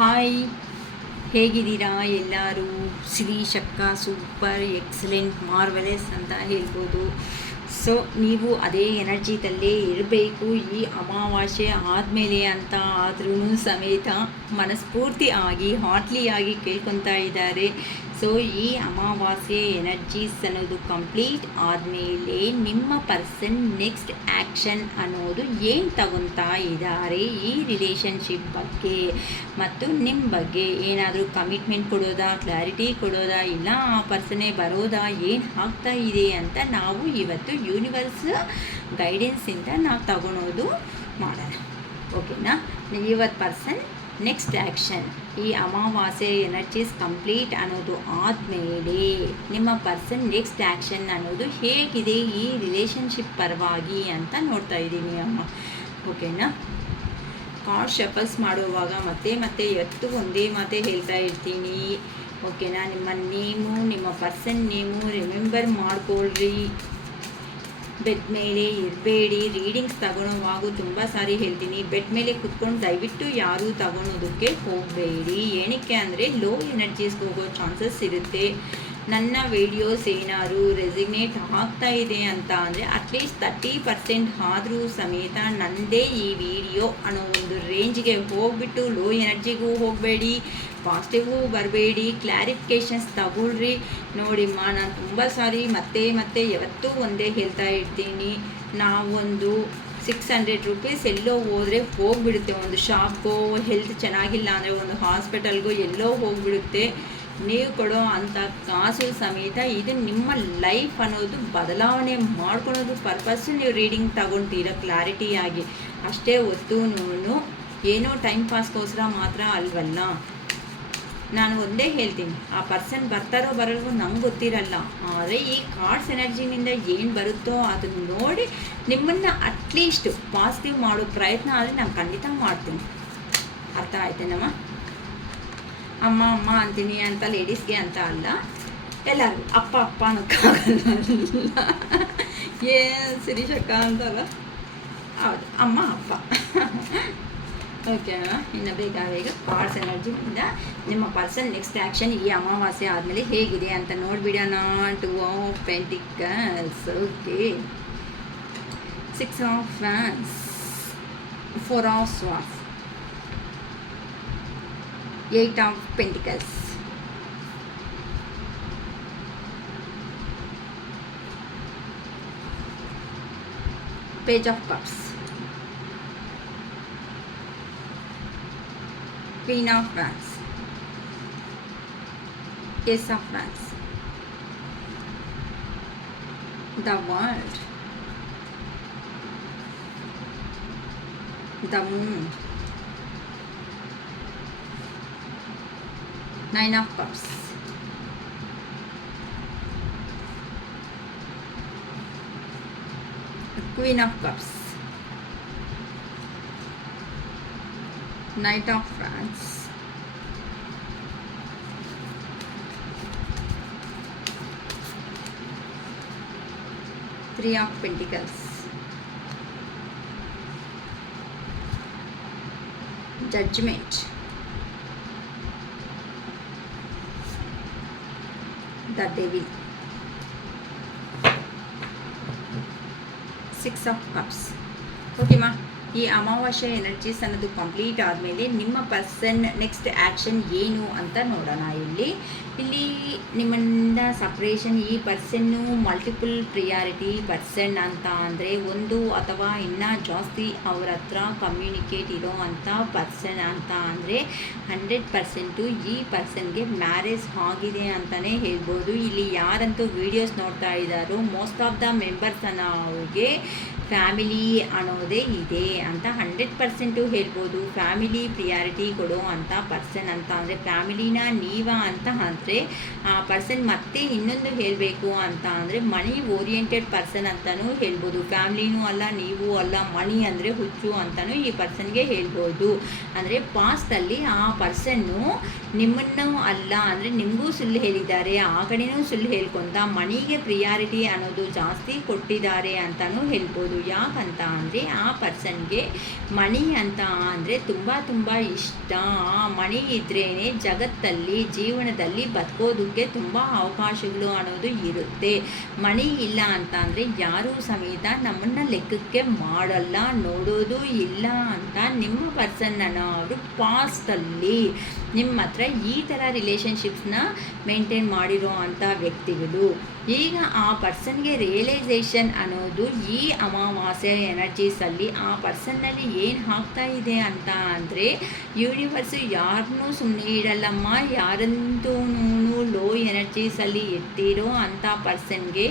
Hi, ಹೇಗಿದ್ದೀರಾ ಎಲ್ಲರೂ? ಶ್ರೀಶಕ್ಕ super excellent ಮಾರ್ವೆಲೆಸ್ ಅಂತ ಹೇಳ್ಬೋದು. ಸೊ ನೀವು ಅದೇ ಎನರ್ಜಿದಲ್ಲೇ ಇರಬೇಕು ಈ ಅಮಾವಾಸ್ಯೆ ಆದಮೇಲೆ ಅಂತ ಆದ್ರೂ ಸಮೇತ ಮನಸ್ಫೂರ್ತಿ ಆಗಿ ಹಾಟ್ಲಿಯಾಗಿ ಕೇಳ್ಕೊತಾ ಇದ್ದಾರೆ. ಸೊ ಈ ಅಮಾವಾಸ್ಯೆ ಎನರ್ಜೀಸ್ ಅನ್ನೋದು ಕಂಪ್ಲೀಟ್ ಆದಮೇಲೆ ನಿಮ್ಮ ಪರ್ಸನ್ ನೆಕ್ಸ್ಟ್ ಆ್ಯಕ್ಷನ್ ಅನ್ನೋದು ಏನು ತಗೊತಾ ಇದ್ದಾರೆ ಈ ರಿಲೇಷನ್ಶಿಪ್ ಬಗ್ಗೆ ಮತ್ತು ನಿಮ್ಮ ಬಗ್ಗೆ ಏನಾದರೂ ಕಮಿಟ್ಮೆಂಟ್ ಕೊಡೋದಾ, ಕ್ಲಾರಿಟಿ ಕೊಡೋದಾ, ಇಲ್ಲ ಆ ಪರ್ಸನ್ನೇ ಬರೋದಾ, ಏನು ಆಗ್ತಾ ಇದೆ ಅಂತ ನಾವು ಇವತ್ತು ಯೂನಿವರ್ಸ್ ಗೈಡೆನ್ಸಿಂದ ನಾವು ತಗೊಳೋದು ಮಾಡೋಣ. ಓಕೆನಾ? ಇವತ್ತು ಪರ್ಸನ್ ನೆಕ್ಸ್ಟ್ ಆ್ಯಕ್ಷನ್ ಈ ಅಮಾವಾಸ್ಯೆ ಎನರ್ಜೀಸ್ ಕಂಪ್ಲೀಟ್ ಅನ್ನೋದು ಆದಮೇಲೆ ನಿಮ್ಮ ಪರ್ಸನ್ ನೆಕ್ಸ್ಟ್ ಆ್ಯಕ್ಷನ್ ಅನ್ನೋದು ಹೇಗಿದೆ ಈ ರಿಲೇಷನ್ಶಿಪ್ ಪರವಾಗಿ ಅಂತ ನೋಡ್ತಾ ಇದ್ದೀನಿ ಅಮ್ಮ. ಓಕೆನಾ? ಕಾರ್ಡ್ ಶಫಲ್ಸ್ ಮಾಡುವಾಗ ಮತ್ತೆ ಎತ್ತು ಒಂದೇ ಮಾತೆ ಹೇಳ್ತಾ ಇರ್ತೀನಿ. ಓಕೆನಾ? ನಿಮ್ಮ ನೇಮು, ನಿಮ್ಮ ಪರ್ಸನ್ ನೇಮು ರಿಮೆಂಬರ್ ಮಾಡ್ಕೊಳ್ರಿ. ಬೆಡ್ ಮೇಲೆ ಇರಬೇಡಿ. ರೀಡಿಂಗ್ಸ್ ತಗೊಳ್ಳೋವಾಗೂ ತುಂಬ ಸಾರಿ ಹೇಳ್ತೀನಿ, ಬೆಡ್ ಮೇಲೆ ಕುತ್ಕೊಂಡು ದಯವಿಟ್ಟು ಯಾರೂ ತಗೊಳೋದಕ್ಕೆ ಹೋಗಬೇಡಿ. ಏನಕ್ಕೆ ಅಂದರೆ ಲೋ ಎನರ್ಜೀಸ್ಗೆ ಹೋಗೋ ಚಾನ್ಸಸ್ ಇರುತ್ತೆ. ನನ್ನ ವಿಡಿಯೋಸ್ ಏನಾದ್ರು ರೆಸಿಗ್ನೇಟ್ ಆಗ್ತಾ ಇದೆ ಅಂತ ಅಂದರೆ ಅಟ್ಲೀಸ್ಟ್ 30% ಆದರೂ ಸಮೇತ ನನ್ನದೇ ಈ ವಿಡಿಯೋ ಅನ್ನೋ ಒಂದು ರೇಂಜ್ಗೆ ಹೋಗ್ಬಿಟ್ಟು ಲೋ ಎನರ್ಜಿಗೂ ಹೋಗಬೇಡಿ, ಪಾಸಿಟಿವ್ಗೂ ಬರಬೇಡಿ. ಕ್ಲಾರಿಫಿಕೇಷನ್ಸ್ ತಗೊಳ್ರಿ. ನೋಡಿಮ್ಮ, ನಾನು ತುಂಬ ಸಾರಿ ಮತ್ತೆ ಯಾವತ್ತೂ ಒಂದೇ ಹೇಳ್ತಾ ಇರ್ತೀನಿ, ನಾವೊಂದು 600 ರೂಪೀಸ್ ಎಲ್ಲೋ ಹೋದರೆ ಹೋಗಿಬಿಡುತ್ತೆ. ಒಂದು ಶಾಪ್ಗೋ, ಹೆಲ್ತ್ ಚೆನ್ನಾಗಿಲ್ಲ ಅಂದರೆ ಒಂದು ಹಾಸ್ಪಿಟಲ್ಗೋ ಎಲ್ಲೋ ಹೋಗಿಬಿಡುತ್ತೆ. ನೀವು ಕೊಡೋ ಅಂಥ ಕಾಸು ಸಮೇತ ಇದು ನಿಮ್ಮ ಲೈಫ್ ಅನ್ನೋದು ಬದಲಾವಣೆ ಮಾಡ್ಕೊಳೋದು ಪರ್ಪಸ್ಸು ನೀವು ರೀಡಿಂಗ್ ತಗೊಳ್ತೀರ ಕ್ಲಾರಿಟಿಯಾಗಿ. ಅಷ್ಟೇ ಹೊತ್ತು ಏನೋ ಟೈಮ್ ಪಾಸ್ಗೋಸ್ಕರ ಮಾತ್ರ ಅಲ್ವಲ್ಲ. ನಾನು ಒಂದೇ ಹೇಳ್ತೀನಿ, ಆ ಪರ್ಸನ್ ಬರ್ತಾರೋ ಬರಲ್ವೋ ನಂಗೆ ಗೊತ್ತಿರಲ್ಲ. ಆದರೆ ಈ ಕಾರ್ಡ್ಸ್ ಎನರ್ಜಿನಿಂದ ಏನು ಬರುತ್ತೋ ಅದನ್ನು ನೋಡಿ ನಿಮ್ಮನ್ನು ಅಟ್ಲೀಸ್ಟ್ ಪಾಸಿಟಿವ್ ಮಾಡೋ ಪ್ರಯತ್ನ ಆದರೆ ನಾನು ಖಂಡಿತ ಮಾಡ್ತೀನಿ. ಅರ್ಥ ಆಯ್ತೇನಮ್ಮ? ಅಮ್ಮ ಅಮ್ಮ ಅಂತೀನಿ ಅಂತ ಲೇಡೀಸ್ಗೆ ಅಂತ ಅಲ್ಲ, ಎಲ್ಲರಿಗೂ ಅಪ್ಪ ಅಪ್ಪ ಅನ್ನೋಕ್ಕಾಗಲ್ಲ. ಶ್ರೀಶಕ್ಕ ಅಂತಲ್ಲ, ಹೌದು, ಅಮ್ಮ ಅಪ್ಪ. ಓಕೆನಾ? ಇನ್ನು ಬೇಗ ಕಾರ್ಡ್ಸ್ ಎನರ್ಜಿಯಿಂದ ನಿಮ್ಮ ಪರ್ಸನ್ ನೆಕ್ಸ್ಟ್ ಆ್ಯಕ್ಷನ್ ಈ ಅಮಾವಾಸ್ಯೆ ಆದಮೇಲೆ ಹೇಗಿದೆ ಅಂತ ನೋಡಿಬಿಡೋಣ. 2 ಆಫ್ ಪೆಂಟಿಕಲ್ಸ್, ಓಕೆ, 6 ಆಫ್ ಫ್ಯಾನ್ಸ್, 4 of swords, 8 of pentacles, page of cups, Queen of Wands, Ace of Wands, the World, the Moon, 9 of Cups, Queen of Cups, Knight of Wands, Three of Pentacles, Judgment, the Devil, 6 of Cups. Okay ma, ಈ ಅಮಾವಾಸ್ಯೆ energies ಅನ್ನೋದು complete ಆದಮೇಲೆ ನಿಮ್ಮ person next action ಏನು ಅಂತ ನೋಡೋಣ. ಇಲ್ಲಿ ನಿಮ್ಮಿಂದ ಸಪ್ರೇಷನ್, ಈ ಪರ್ಸನ್ನು ಮಲ್ಟಿಪಲ್ ಪ್ರಿಯಾರಿಟಿ ಪರ್ಸನ್ ಅಂತ ಅಂದರೆ ಒಂದು ಅಥವಾ ಇನ್ನೂ ಜಾಸ್ತಿ ಅವ್ರ ಹತ್ರ ಕಮ್ಯುನಿಕೇಟ್ ಇರೋ ಅಂಥ ಪರ್ಸನ್ ಅಂತ ಅಂದರೆ 100% ಈ ಪರ್ಸನ್ಗೆ ಮ್ಯಾರೇಜ್ ಆಗಿದೆ ಅಂತಲೇ ಹೇಳ್ಬೋದು. ಇಲ್ಲಿ ಯಾರಂತೂ ವೀಡಿಯೋಸ್ ನೋಡ್ತಾ ಇದ್ದಾರೋ ಮೋಸ್ಟ್ ಆಫ್ ದ ಮೆಂಬರ್ಸನ್ನು ಅವ್ರಿಗೆ ಫ್ಯಾಮಿಲಿ ಅನ್ನೋದೇ ಇದೆ ಅಂತ 100% ಹೇಳ್ಬೋದು. ಫ್ಯಾಮಿಲಿ ಪ್ರಿಯಾರಿಟಿ ಕೊಡೋ ಅಂಥ ಪರ್ಸನ್ ಅಂತ ಅಂದರೆ ಫ್ಯಾಮಿಲಿನ ನೀವಾ ಅಂತ ಅಂದರೆ ಆ ಪರ್ಸನ್ ಮತ್ತೆ ಇನ್ನೊಂದು ಹೇಳಬೇಕು ಅಂತ ಅಂದರೆ ಮನಿ ಓರಿಯೆಂಟೆಡ್ ಪರ್ಸನ್ ಅಂತಲೂ ಹೇಳ್ಬೋದು. ಫ್ಯಾಮಿಲಿನೂ ಅಲ್ಲ, ನೀವು ಅಲ್ಲ, ಮನಿ ಅಂದರೆ ಹುಚ್ಚು ಅಂತಲೂ ಈ ಪರ್ಸನ್ಗೆ ಹೇಳ್ಬೋದು. ಅಂದರೆ ಪಾಸ್ಟಲ್ಲಿ ಆ ಪರ್ಸನ್ನು ನಿಮ್ಮನ್ನು ಅಲ್ಲ ಅಂದರೆ ನಿಮಗೂ ಸುಳ್ಳು ಹೇಳಿದ್ದಾರೆ, ಆ ಕಡೆನೂ ಸುಳ್ಳು ಹೇಳ್ಕೊಂತ ಮನಿಗೆ ಪ್ರಿಯಾರಿಟಿ ಅನ್ನೋದು ಜಾಸ್ತಿ ಕೊಟ್ಟಿದ್ದಾರೆ ಅಂತಲೂ ಹೇಳ್ಬೋದು. ಯಾಕಂತ ಅಂದರೆ ಆ ಪರ್ಸನ್ಗೆ ಪರ್ಸನ್ಗೆ ಮಣಿ ಅಂತ ಅಂದರೆ ತುಂಬ ಇಷ್ಟ. ಆ ಮಣಿ ಇದ್ರೇ ಜಗತ್ತಲ್ಲಿ ಜೀವನದಲ್ಲಿ ಬದುಕೋದಕ್ಕೆ ತುಂಬ ಅವಕಾಶಗಳು ಅನ್ನೋದು ಇರುತ್ತೆ. ಮಣಿ ಇಲ್ಲ ಅಂತ ಅಂದರೆ ಯಾರೂ ಸಮೇತ ನಮ್ಮನ್ನು ಲೆಕ್ಕಕ್ಕೆ ಮಾಡಲ್ಲ, ನೋಡೋದು ಇಲ್ಲ ಅಂತ ನಿಮ್ಮ ಪರ್ಸನ್ನನ್ನು ಅವರು ಪಾಸ್ಟಲ್ಲಿ ನಿಮ್ಮ ಹತ್ರ ಈ ಥರ ರಿಲೇಷನ್ಶಿಪ್ಸ್ನ ಮೇಂಟೈನ್ ಮಾಡಿರೋ ಅಂಥ ವ್ಯಕ್ತಿಗಳು. ಈಗ ಆ ಪರ್ಸನ್ಗೆ ರಿಯಲೈಸೇಷನ್ ಅನ್ನೋದು ಈ ಅಮಾವಾಸ್ಯೆ ಎನರ್ಜೀಸಲ್ಲಿ ಆ ಪರ್ಸನ್ನಲ್ಲಿ ಏನು ಆಗ್ತಾ ಇದೆ ಅಂತ ಅಂದರೆ, ಯೂನಿವರ್ಸು ಯಾರನ್ನೂ ಸುಮ್ಮನೆ ಇಡಲ್ಲಮ್ಮ. ಯಾರಂತೂ ಲೋ ಎನರ್ಜೀಸಲ್ಲಿ ಇರ್ತಿರೋ ಅಂಥ ಪರ್ಸನ್ಗೆ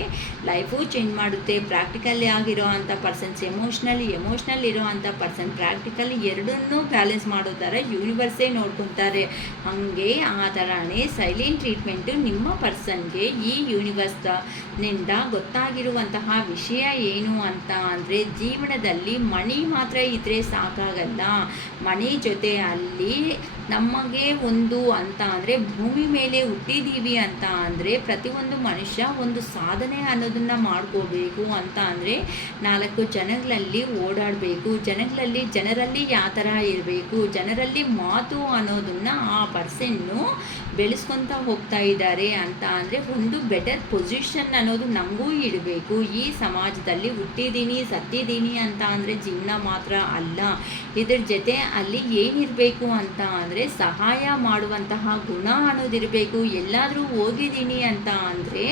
ಲೈಫು ಚೇಂಜ್ ಮಾಡುತ್ತೆ. ಪ್ರಾಕ್ಟಿಕಲಿ ಆಗಿರೋ ಅಂಥ ಪರ್ಸನ್ಸ್, ಎಮೋಷ್ನಲ್ ಇರೋ ಅಂಥ ಪರ್ಸನ್, ಪ್ರಾಕ್ಟಿಕಲಿ ಎರಡನ್ನೂ ಬ್ಯಾಲೆನ್ಸ್ ಮಾಡೋ ಥರ ಯೂನಿವರ್ಸೇ ನೋಡ್ಕೊತಾರೆ. ಹಾಗೆ ಆ ಥರನೇ ಸೈಲೆಂಟ್ ಟ್ರೀಟ್ಮೆಂಟು ನಿಮ್ಮ ಪರ್ಸನ್ಗೆ ಈ ಯೂನಿವರ್ಸ್ನಿಂದ ಗೊತ್ತಾಗಿರುವಂತಹ ವಿಷಯ ಏನು ಅಂತ ಅಂದರೆ, ಜೀವನದಲ್ಲಿ ಮಣಿ ಮಾತ್ರ ಇದ್ದರೆ ಸಾಕಾಗಲ್ಲ. ಮಣಿ ಜೊತೆ ಅಲ್ಲಿ ನಮಗೆ ಒಂದು ಅಂತ ಅಂದರೆ, ಭೂಮಿ ಮೇಲೆ ಹುಟ್ಟಿದ್ದೀವಿ ಅಂತ ಅಂದರೆ ಪ್ರತಿಯೊಂದು ಮನುಷ್ಯ ಒಂದು ಸಾಧನೆ ಅನ್ನೋದನ್ನು ಮಾಡ್ಕೋಬೇಕು ಅಂತ ಅಂದರೆ 4 ಜನಗಳಲ್ಲಿ ಓಡಾಡಬೇಕು, ಜನರಲ್ಲಿ ಯಾವ ಥರ ಇರಬೇಕು, ಜನರಲ್ಲಿ ಮಾತು ಅನ್ನೋದನ್ನು ಆ ಪರ್ಸನ್ನು ಬೆಳೆಸ್ಕೊತಾ ಹೋಗ್ತಾ ಇದ್ದಾರೆ ಅಂತ ಅಂದರೆ ಒಂದು ಬೆಟರ್ ಪೊಸಿಷನ್ ಅನ್ನೋದು ನಮಗೂ ಇಡಬೇಕು. ಈ ಸಮಾಜದಲ್ಲಿ ಹುಟ್ಟಿದ್ದೀನಿ ಸತ್ತಿದ್ದೀನಿ ಅಂತ ಅಂದರೆ ಜೀವನ ಮಾತ್ರ ಅಲ್ಲ, ಇದ್ರ ಜೊತೆ ಅಲ್ಲಿ ಏನಿರಬೇಕು ಅಂತ ಅಂದರೆ ಸಹಾಯ ಮಾಡುವಂತಹ ಗುಣ ಅನ್ನೋದಿರಬೇಕು. ಎಲ್ಲಾದರೂ ಹೋಗಿದ್ದೀನಿ ಅಂತ ಅಂದರೆ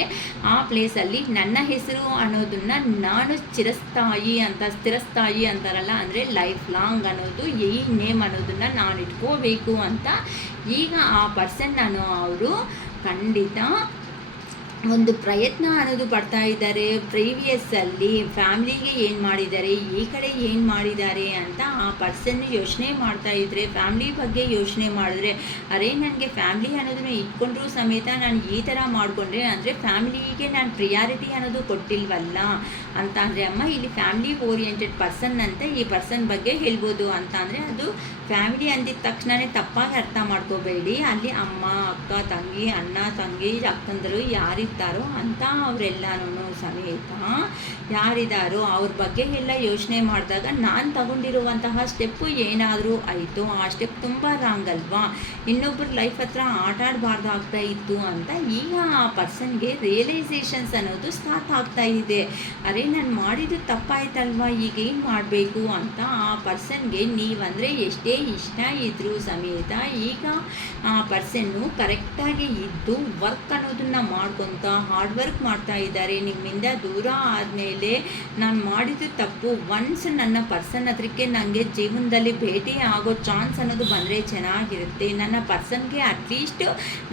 ಆ ಪ್ಲೇಸಲ್ಲಿ ನನ್ನ ಹೆಸರು ಅನ್ನೋದನ್ನು ನಾನು ಸ್ಥಿರಸ್ಥಾಯಿ ಅಂತಾರಲ್ಲ, ಅಂದರೆ ಲೈಫ್ ಲಾಂಗ್ ಅನ್ನೋದು ಈ ನೇಮ್ ಅನ್ನೋದನ್ನು ನಾನು ಇಟ್ಕೋಬೇಕು ಅಂತ ಈಗ ಆ ಪರ್ಸನ್ ಅವರು ಖಂಡಿತ ಒಂದು ಪ್ರಯತ್ನ ಅನ್ನೋದು ಪಡ್ತಾ ಇದ್ದಾರೆ. ಪ್ರೀವಿಯಸ್ಸಲ್ಲಿ ಫ್ಯಾಮ್ಲಿಗೆ ಏನು ಮಾಡಿದ್ದಾರೆ, ಈ ಕಡೆ ಏನು ಮಾಡಿದ್ದಾರೆ ಅಂತ ಆ ಪರ್ಸನ್ ಯೋಚನೆ ಮಾಡ್ತಾ ಇದ್ದರೆ, ಫ್ಯಾಮ್ಲಿ ಬಗ್ಗೆ ಯೋಚನೆ ಮಾಡಿದ್ರೆ, ಅರೆ ನನಗೆ ಫ್ಯಾಮ್ಲಿ ಅನ್ನೋದನ್ನು ಇಟ್ಕೊಂಡ್ರೂ ಸಮೇತ ನಾನು ಈ ಥರ ಮಾಡಿಕೊಂಡ್ರೆ ಅಂದರೆ ಫ್ಯಾಮಿಲಿಗೆ ನಾನು ಪ್ರಿಯಾರಿಟಿ ಅನ್ನೋದು ಕೊಟ್ಟಿಲ್ವಲ್ಲ ಅಂತ ಅಂದರೆ, ಅಮ್ಮ ಇಲ್ಲಿ ಫ್ಯಾಮ್ಲಿ ಓರಿಯೆಂಟೆಡ್ ಪರ್ಸನ್ ಅಂತ ಈ ಪರ್ಸನ್ ಬಗ್ಗೆ ಹೇಳ್ಬೋದು ಅಂತ ಅಂದರೆ, ಅದು ಫ್ಯಾಮಿಲಿ ಅಂದಿದ ತಕ್ಷಣವೇ ತಪ್ಪಾಗಿ ಅರ್ಥ ಮಾಡ್ಕೋಬೇಡಿ. ಅಲ್ಲಿ ಅಮ್ಮ, ಅಕ್ಕ, ತಂಗಿ, ಅಣ್ಣ, ತಂಗಿ, ಅಕ್ಕಂದರು ಯಾರಿದ್ದಾರೋ ಅಂತ ಅವರೆಲ್ಲನೂ ಸಮೇತ ಯಾರಿದ್ದಾರೋ ಅವ್ರ ಬಗ್ಗೆ ಎಲ್ಲ ಯೋಚನೆ ಮಾಡಿದಾಗ ನಾನು ತಗೊಂಡಿರುವಂತಹ ಸ್ಟೆಪ್ಪು ಏನಾದರೂ ಆಯಿತು, ಆ ಸ್ಟೆಪ್ ತುಂಬ ರಾಂಗ್ ಅಲ್ವಾ, ಇನ್ನೊಬ್ಬರ ಲೈಫ್ ಹತ್ರ ಆಟ ಆಡಬಾರ್ದಾಗ್ತಾ ಇತ್ತು ಅಂತ ಈಗ ಆ ಪರ್ಸನ್ಗೆ ರಿಯಲೈಸೇಷನ್ಸ್ ಅನ್ನೋದು ಸ್ಟಾರ್ಟ್ ಆಗ್ತಾ ಇದೆ. ಅರೆ ನಾನು ಮಾಡಿದ್ದು ತಪ್ಪಾಯ್ತಲ್ವಾ, ಈಗ ಏನು ಮಾಡಬೇಕು ಅಂತ ಆ ಪರ್ಸನ್ಗೆ ನೀವಂದರೆ ಎಷ್ಟೇ ಇಷ್ಟ ಇದ್ದರೂ ಸಮೇತ ಈಗ ಆ ಪರ್ಸನ್ನು ಕರೆಕ್ಟಾಗಿ ಇದ್ದು ವರ್ಕ್ ಅನ್ನೋದನ್ನು ಮಾಡ್ಕೊತ ಹಾರ್ಡ್ ವರ್ಕ್ ಮಾಡ್ತಾ ಇದ್ದಾರೆ. ನಿಮ್ಮಿಂದ ದೂರ ಆದಮೇಲೆ ನಾನು ಮಾಡಿದ್ದು ತಪ್ಪು, ಒನ್ಸ್ ನನ್ನ ಪರ್ಸನ್ ಹತ್ರಕ್ಕೆ ನನಗೆ ಜೀವನದಲ್ಲಿ ಭೇಟಿ ಆಗೋ ಚಾನ್ಸ್ ಅನ್ನೋದು ಬಂದರೆ ಚೆನ್ನಾಗಿರುತ್ತೆ. ನನ್ನ ಪರ್ಸನ್ಗೆ ಅಟ್ಲೀಸ್ಟ್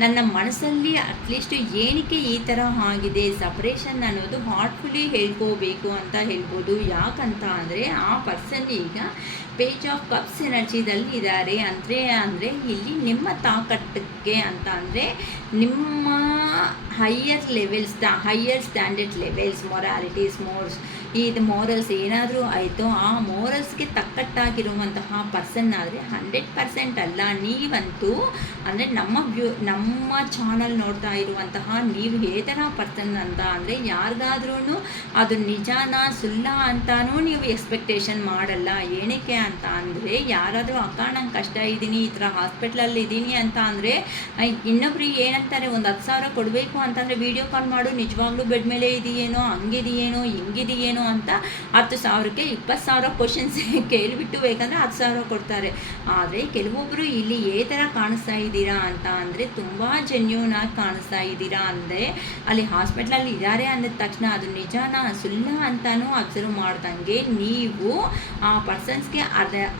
ನನ್ನ ಮನಸ್ಸಲ್ಲಿ ಅಟ್ಲೀಸ್ಟ್ ಏನಕ್ಕೆ ಈ ಥರ ಆಗಿದೆ, ಸಪ್ರೇಷನ್ ಅನ್ನೋದು ಹಾರ್ಟ್ಫುಲಿ ಹೇಳ್ಕೋಬೇಕು ಅಂತ ಹೇಳ್ಬೋದು. ಯಾಕಂತ ಅಂದರೆ ಆ ಪರ್ಸನ್ ಈಗ ಪೇಜ್ ಆಫ್ ಕಪ್ಸ್ ಎನರ್ಜಿದಲ್ಲಿ ಇದ್ದಾರೆ. ಅಂದರೆ ಇಲ್ಲಿ ನಿಮ್ಮ ತಾಕಟ್ಟಕ್ಕೆ ಅಂತ ಅಂದರೆ ನಿಮ್ಮ ಹೈಯರ್ ಸ್ಟ್ಯಾಂಡರ್ಡ್ ಲೆವೆಲ್ಸ್, ಮೊರಾಲಿಟೀಸ್, ಇದು ಮೋರಲ್ಸ್ ಏನಾದರೂ ಆಯಿತು, ಆ ಮೋರಲ್ಸ್ಗೆ ತಕ್ಕಟ್ಟಾಗಿರುವಂತಹ ಪರ್ಸನ್ ಆದರೆ 100% ಅಲ್ಲ, ನೀವಂತೂ ಅಂದರೆ ನಮ್ಮ ಚಾನಲ್ ನೋಡ್ತಾ ಇರುವಂತಹ ನೀವು ಥರ ಪರ್ಸನ್ ಅಂತ ಅಂದರೆ ಯಾರಿಗಾದ್ರೂ ಅದು ನಿಜಾನ ಸುಳ್ಳ ಅಂತಾನೂ ನೀವು ಎಕ್ಸ್ಪೆಕ್ಟೇಷನ್ ಮಾಡಲ್ಲ. ಏನಕ್ಕೆ ಅಂತ ಅಂದರೆ, ಯಾರಾದರೂ ಅಕ್ಕ ನಂಗೆ ಕಷ್ಟ ಇದ್ದೀನಿ, ಈ ಥರ ಹಾಸ್ಪಿಟ್ಲಲ್ಲಿ ಇದ್ದೀನಿ ಅಂತ ಅಂದರೆ ಇನ್ನೊಬ್ರಿಗೆ ಏನಂತಾರೆ, ಒಂದು 10,000 ಕೊಡಬೇಕು ಅಂತಂದರೆ ವೀಡಿಯೋ ಕಾಲ್ ಮಾಡು, ನಿಜವಾಗ್ಲೂ ಬೆಡ್ ಮೇಲೆ ಇದೆಯೇನೋ, ಹಂಗಿದೆಯೇನೋ, ಹಿಂಗಿದೆಯೇನೋ ಅಂತ 10,000ಕ್ಕೆ 20,000 ಕ್ವಶನ್ಸ್ ಕೇಳಿಬಿಟ್ಟು ಬೇಕಂದರೆ 10,000 ಕೊಡ್ತಾರೆ. ಆದರೆ ಕೆಲವೊಬ್ಬರು ಇಲ್ಲಿ ಥರ ಕಾಣಿಸ್ತಾ ಇದ್ದೀರಾ ಅಂತ ಅಂದರೆ ತುಂಬ ಜೆನ್ಯೂನ್ ಆಗಿ ಕಾಣಿಸ್ತಾ ಇದ್ದೀರಾ. ಅಂದರೆ ಅಲ್ಲಿ ಹಾಸ್ಪಿಟ್ಲಲ್ಲಿ ಇದ್ದಾರೆ ಅಂದಿದ ತಕ್ಷಣ ಅದು ನಿಜಾನ ಸುಳ್ಳ ಅಂತಾನೂ ಅಬ್ಸರ್ವ್ ಮಾಡ್ದಂಗೆ ನೀವು ಆ ಪರ್ಸನ್ಸ್ಗೆ